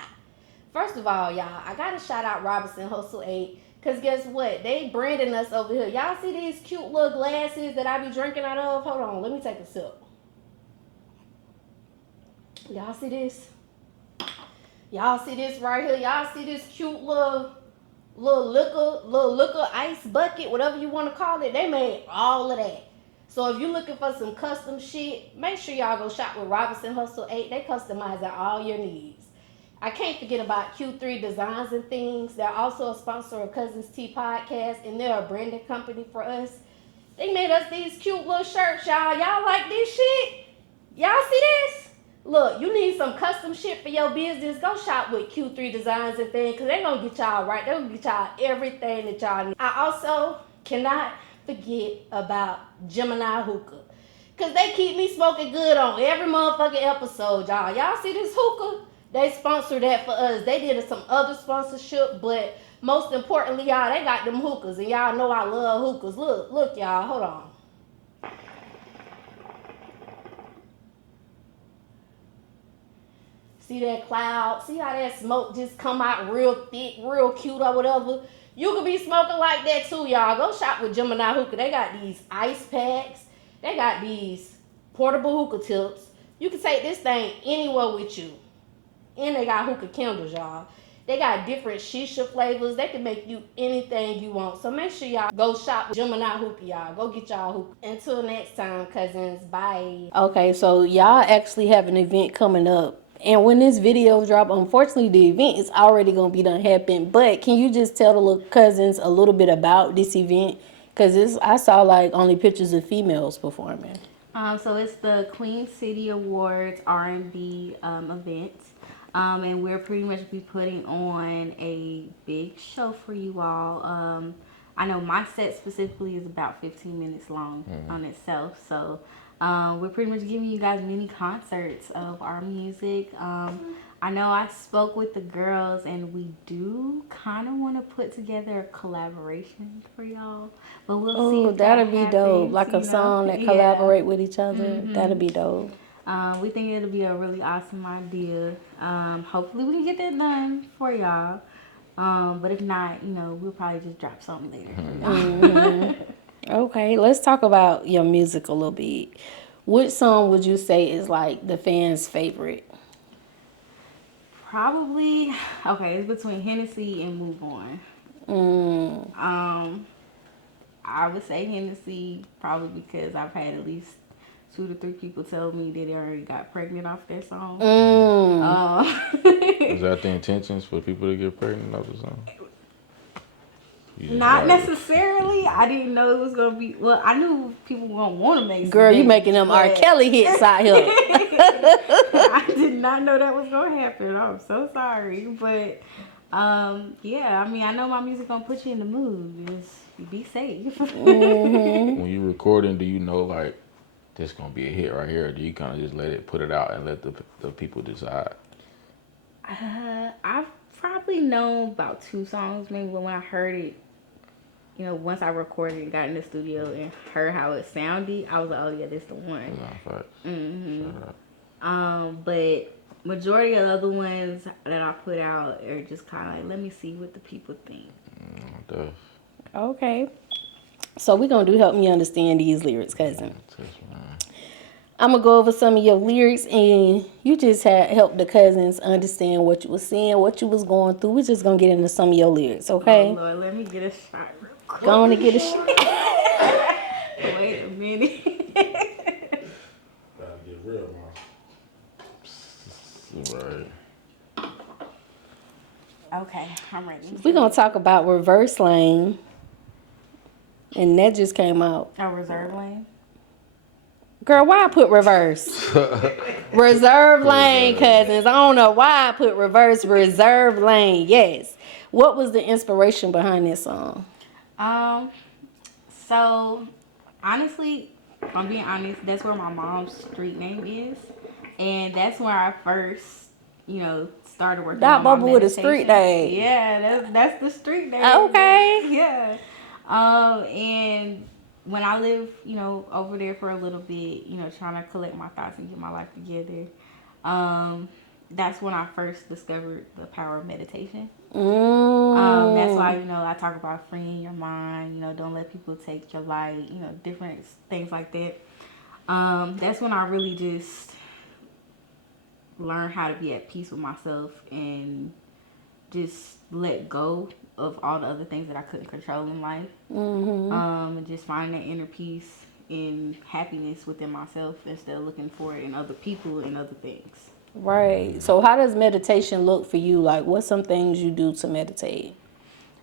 First of all, y'all, I gotta shout out Robinson Hustle 8. Cause guess what? They branding us over here. Y'all see these cute little glasses that I be drinking out of? Hold on, let me take a sip. Y'all see this? Y'all see this right here? Y'all see this cute little liquor ice bucket, whatever you want to call it? They made all of that. So if you're looking for some custom shit, make sure y'all go shop with Robinson Hustle 8. They customize all your needs. I can't forget about Q3 Designs and Things. They're also a sponsor of Cuzns Tea Podcast, and they're a branding company for us. They made us these cute little shirts, y'all. Y'all like this shit? Y'all see this? Look, you need some custom shit for your business, go shop with Q3 Designs and Things, because they're going to get y'all right. They're going to get y'all everything that y'all need. I also cannot forget about Gemini Hookah, because they keep me smoking good on every motherfucking episode, y'all. Y'all see this hookah? They sponsored that for us. They did some other sponsorship, but most importantly, y'all, they got them hookahs, and y'all know I love hookahs. Look, y'all, hold on. See that cloud? See how that smoke just come out real thick, real cute or whatever? You could be smoking like that too, y'all. Go shop with Gemini Hookah. They got these ice packs. They got these portable hookah tips. You can take this thing anywhere with you. And they got hookah candles, y'all. They got different shisha flavors. They can make you anything you want. So make sure y'all go shop with Gemini Hookah, y'all. Go get y'all hookah. Until next time, Cuzns. Bye. Okay, so y'all actually have an event coming up. And when this video drop, unfortunately, the event is already going to be done happen. But can you just tell the little Cuzns a little bit about this event? Because I saw like only pictures of females performing. So it's the Queen City Awards R&B event. And we're pretty much be putting on a big show for you all. I know my set specifically is about 15 minutes long on itself. So we're pretty much giving you guys mini concerts of our music. I know I spoke with the girls, and we do kind of want to put together a collaboration for y'all. But we'll see if that'll that be happens, dope. Like a song that collaborate with each other. That'll be dope. We think it'll be a really awesome idea. Hopefully we can get that done for y'all. But if not, you know, we'll probably just drop something later for y'all. Okay, let's talk about your music a little bit. Which song would you say is like the fans' favorite? Probably, okay, it's between Hennessy and Move On. I would say Hennessy, probably because I've had at least 2 to 3 people tell me that they already got pregnant off that song. Is that the intentions for people to get pregnant off the song? Not necessarily. I didn't know it was gonna be. Well, I knew people were gonna want to make. Girl, you making them R. Kelly hits out here. I did not know that was gonna happen. I'm so sorry, but yeah. I mean, I know my music gonna put you in the mood. Just be safe. When you recording, do you know like this gonna be a hit right here, or do you kind of just put it out and let the people decide? I've probably known about 2 songs. Maybe when I heard it. You know, once I recorded and got in the studio and heard how it sounded, I was like, oh yeah, this the one. But majority of the other ones that I put out are just kind of like, let me see what the people think. Okay. So we're going to help me understand these lyrics, cousin. I'm going to go over some of your lyrics, and you just help the cousins understand what you was saying, what you was going through. We're just going to get into some of your lyrics, okay? Oh, Lord, let me get a shot real quick. Go on and get a shot. Wait a minute. Gotta get real, man. Right. Okay, I'm ready. We're going to talk about reverse lane, and that just came out. A reserve lane? Girl, why I put reverse? Reserve lane, cousins. I don't know why I put reverse. Reserve lane, yes. What was the inspiration behind this song? So, honestly, if I'm being honest, that's where my mom's street name is. And that's where I first, started working on my meditation. With a street name. Yeah, that's the street name. Okay. Yeah. And when I lived, over there for a little bit, trying to collect my thoughts and get my life together, that's when I first discovered the power of meditation. That's why, I talk about freeing your mind, don't let people take your light, different things like that. That's when I really just learned how to be at peace with myself and just let go of all the other things that I couldn't control in life. And just finding that inner peace and happiness within myself instead of looking for it in other people and other things. Right. So how does meditation look for you? Like, what's some things you do to meditate?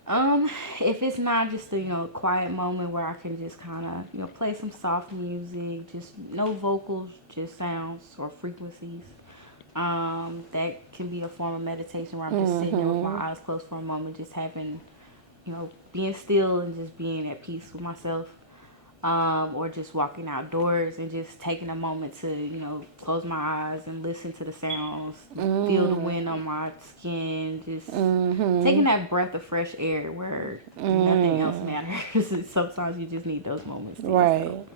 If it's not just a, quiet moment where I can just kind of, play some soft music, just no vocals, just sounds or frequencies. That can be a form of meditation where I'm just sitting there with my eyes closed for a moment, just having, being still and just being at peace with myself. Or just walking outdoors and just taking a moment to, close my eyes and listen to the sounds, feel the wind on my skin, just taking that breath of fresh air where nothing else matters. Sometimes you just need those moments. Right. Yourself.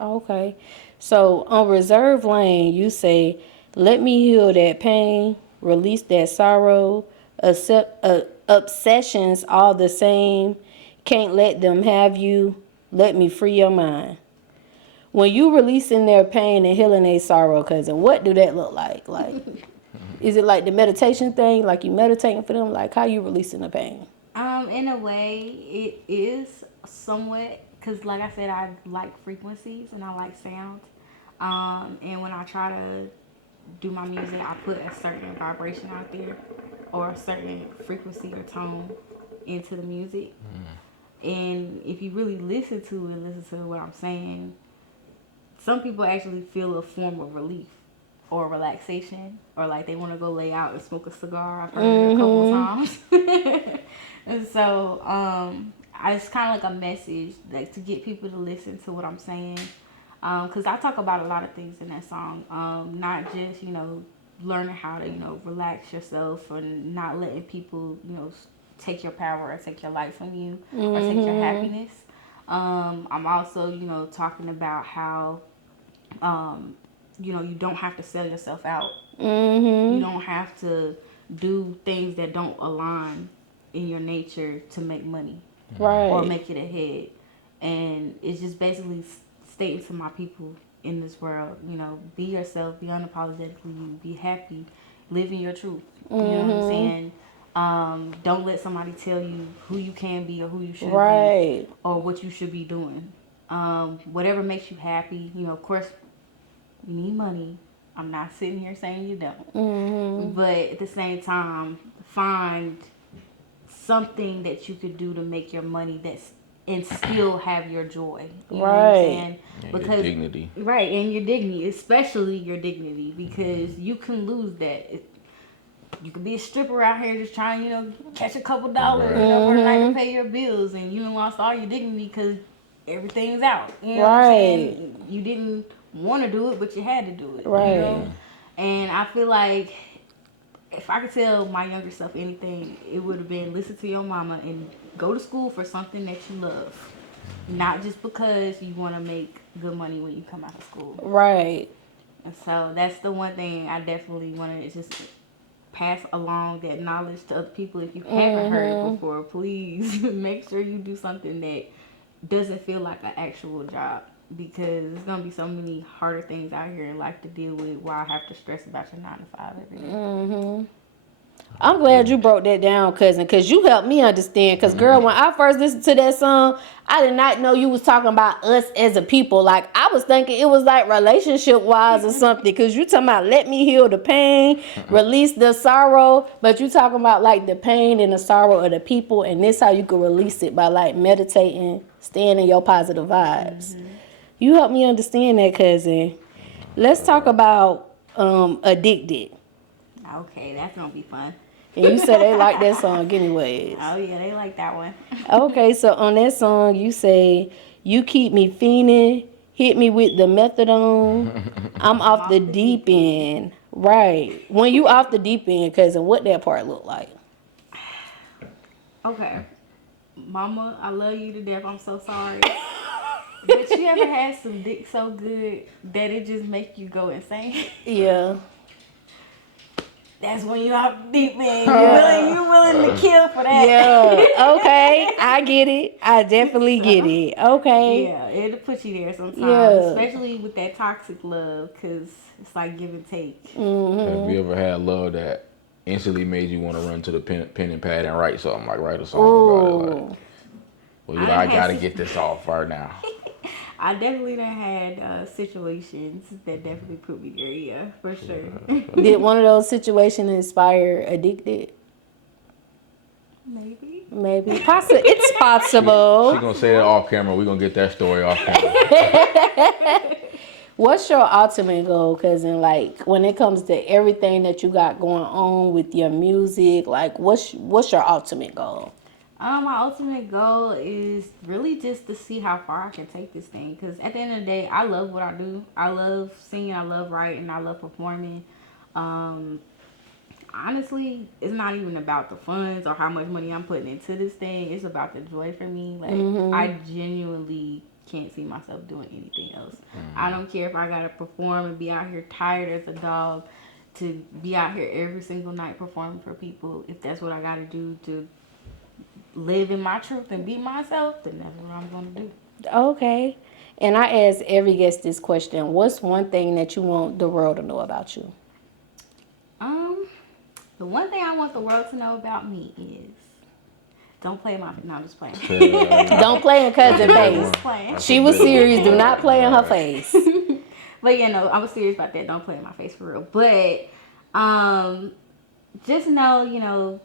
Okay. So on reserve lane, you say, let me heal that pain, release that sorrow, accept obsessions all the same, can't let them have you. Let me free your mind. When you releasing their pain and healing their sorrow, cousin, what do that look like? Like, is it like the meditation thing? Like you meditating for them? Like how you releasing the pain? In a way, it is somewhat because, like I said, I like frequencies and I like sounds. And when I try to do my music, I put a certain vibration out there or a certain frequency or tone into the music. And if you really listen to what I'm saying, some people actually feel a form of relief or relaxation, or like they want to go lay out and smoke a cigar. I've heard it a couple of times. And so it's kind of like a message, like to get people to listen to what I'm saying. Because I talk about a lot of things in that song, not just, learning how to, relax yourself and not letting people, take your power or take your life from you or take your happiness. I'm also, talking about how, you don't have to sell yourself out. You don't have to do things that don't align in your nature to make money. Right. Or make it ahead. And it's just basically stating to my people in this world, be yourself, be unapologetically you, be happy, live in your truth. You know what I'm saying? Don't let somebody tell you who you can be or who you should be or what you should be doing. Whatever makes you happy, of course, You need money. I'm not sitting here saying you don't. Mm-hmm. But at the same time, find something that you could do to make your money and still have your joy. You know what I'm saying? And Because your dignity. Right, and your dignity, especially your dignity, because you can lose that. You could be a stripper out here just trying, catch a couple dollars, Right. per night to pay your bills, and you lost all your dignity because everything's out. You know what I'm Right. saying? You didn't want to do it, but you had to do it. Right. And I feel like if I could tell my younger self anything, it would have been listen to your mama and go to school for something that you love. Not just because you want to make good money when you come out of school. Right. And so that's the one thing I definitely want to just pass along that knowledge to other people. If you haven't heard it before, please make sure you do something that doesn't feel like an actual job. Because there's going to be so many harder things out here in life to deal with while I have to stress about your 9 to 5 every day. Mm-hmm. I'm glad you broke that down, cousin, because you helped me understand. Because, girl, when I first listened to that song, I did not know you was talking about us as a people. Like, I was thinking it was like relationship-wise or something. Because you talking about let me heal the pain, release the sorrow. But you talking about, like, the pain and the sorrow of the people. And this how you can release it by, like, meditating, staying in your positive vibes. Mm-hmm. You helped me understand that, cousin. Let's talk about Addicted. Okay, that's going to be fun. And you said they like that song anyways. Oh, yeah, they like that one. Okay, so on that song, you say, you keep me fiending, hit me with the methadone, I'm off the deep end. Right. When you off the deep end, cousin, what that part look like? Okay. Mama, I love you to death. I'm so sorry. But you ever had some dick so good that it just make you go insane? Yeah. That's when you off deep end. You're willing to kill for that. Yeah. Okay. I get it. I definitely get it. Okay. Yeah, it'll put you there sometimes. Yeah. Especially with that toxic love, because it's like give and take. Mm-hmm. Have you ever had love that instantly made you want to run to the pen and pad and write something, like write a song about it? Like, well, you know, I got to get this off right now. I definitely done had situations that definitely put me there, yeah, for sure. Did one of those situations inspire Addicted? Maybe. It's possible. She gonna say it off camera. We gonna get that story off camera. What's your ultimate goal, cousin? Like, when it comes to everything that you got going on with your music, like, what's your ultimate goal? My ultimate goal is really just to see how far I can take this thing. Because at the end of the day, I love what I do. I love singing, I love writing, I love performing. Honestly, it's not even about the funds or how much money I'm putting into this thing. It's about the joy for me. Like, I genuinely can't see myself doing anything else. I don't care if I got to perform and be out here tired as a dog, to be out here every single night performing for people. If that's what I got to do to live in my truth and be myself, then that's what I'm going to do. Okay. And I ask every guest this question. What's one thing that you want the world to know about you? The one thing I want the world to know about me is don't play my... No, I'm just playing. Don't play in cousin face. She was serious. Do not play in her face. But yeah, no, I was serious about that. Don't play in my face for real. But just know,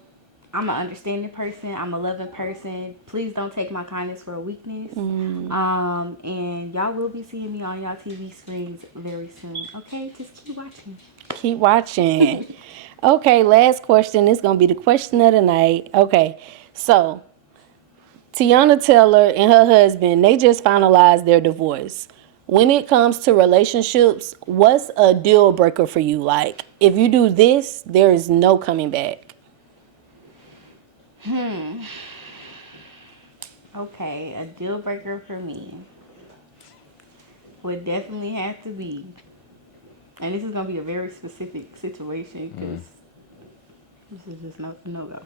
I'm an understanding person. I'm a loving person. Please don't take my kindness for a weakness. And y'all will be seeing me on y'all TV screens very soon. Okay? Just keep watching. Keep watching. Okay, last question. This is going to be the question of the night. Okay, so Teyana Taylor and her husband, they just finalized their divorce. When it comes to relationships, what's a deal breaker for you? Like, if you do this, there is no coming back. Okay, a deal breaker for me would definitely have to be, and this is going to be a very specific situation because this is just no-go.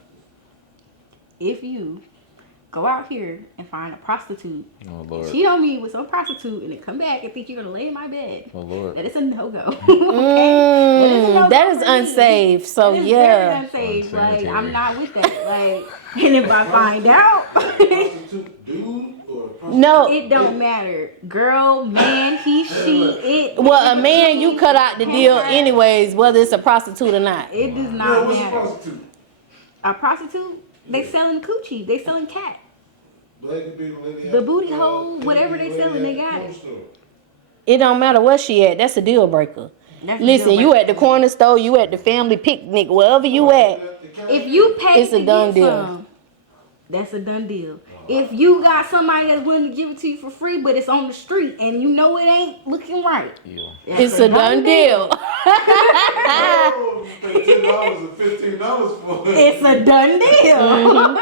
If you go out here and find a prostitute, cheat on me with some prostitute, and then come back and think you're going to lay in my bed, that is a no-go. Okay? That is unsafe. So, yeah. Very unsafe. Like, I'm not with that. Like, and if I find out... No, it don't matter. Girl, man, he, she, it Well, a man, you cut out the deal anyways, whether it's a prostitute or not. It does not matter. A prostitute? They selling coochie. They selling cat. The booty hole, whatever they selling, they got it. It don't matter where she at. That's a deal breaker. Listen, you at the corner store, you at the family picnic, wherever you at. If you pay, it's a done deal. That's a done deal. If you got somebody that's willing to give it to you for free, but it's on the street and you know it ain't looking right, it's a done deal. It's a done deal.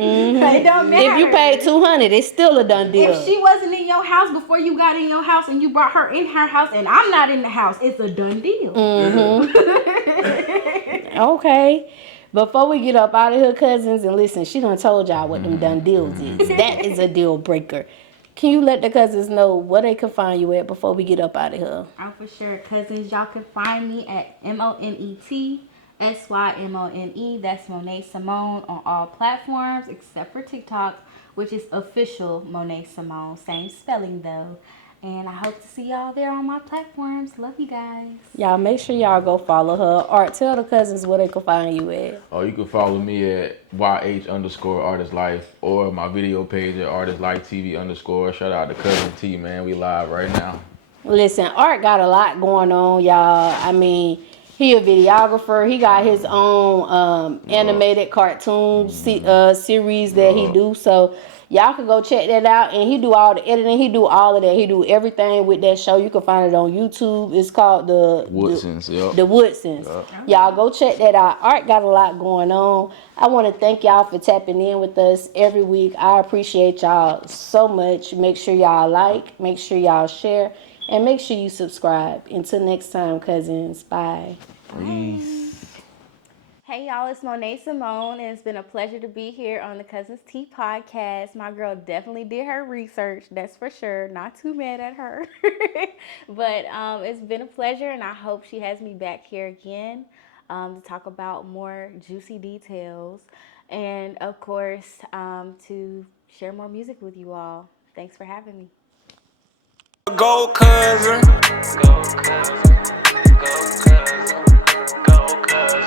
It don't matter. If you paid $200, it's still a done deal. If she wasn't in your house before you got in your house and you brought her in her house and I'm not in the house, it's a done deal. Okay. Before we get up out of here, cousins, and listen, she done told y'all what them done deals is. That is a deal breaker. Can you let the cousins know where they can find you at before we get up out of here? Oh, for sure. Cousins, y'all can find me at MonetSymone. That's Monet Symone on all platforms except for TikTok, which is official Monet Symone. Same spelling though. And I hope to see y'all there on my platforms. Love you guys. Y'all make sure y'all go follow her. Art, tell the cousins where they can find you at. Oh, you can follow me at YH_ArtistLife or my video page at ArtistLifeTV_. Shout out to Cuzn T, man. We live right now. Listen, Art got a lot going on, y'all. I mean, he a videographer. He got his own animated cartoon series that he do. So y'all can go check that out. And he do all the editing. He do all of that. He do everything with that show. You can find it on YouTube. It's called the Woodsons. The Woodsons. Y'all go check that out. Art got a lot going on. I want to thank y'all for tapping in with us every week. I appreciate y'all so much. Make sure y'all like. Make sure y'all share. And make sure you subscribe. Until next time, cousins. Bye. Peace. Hey y'all, it's Monet Symone, and it's been a pleasure to be here on the Cuzns Tea podcast. My girl definitely did her research, that's for sure. Not too mad at her. But it's been a pleasure, and I hope she has me back here again to talk about more juicy details. And of course, to share more music with you all. Thanks for having me. Go Cuzn. Go Cuzn. Go Cuzn. Go Cuzn.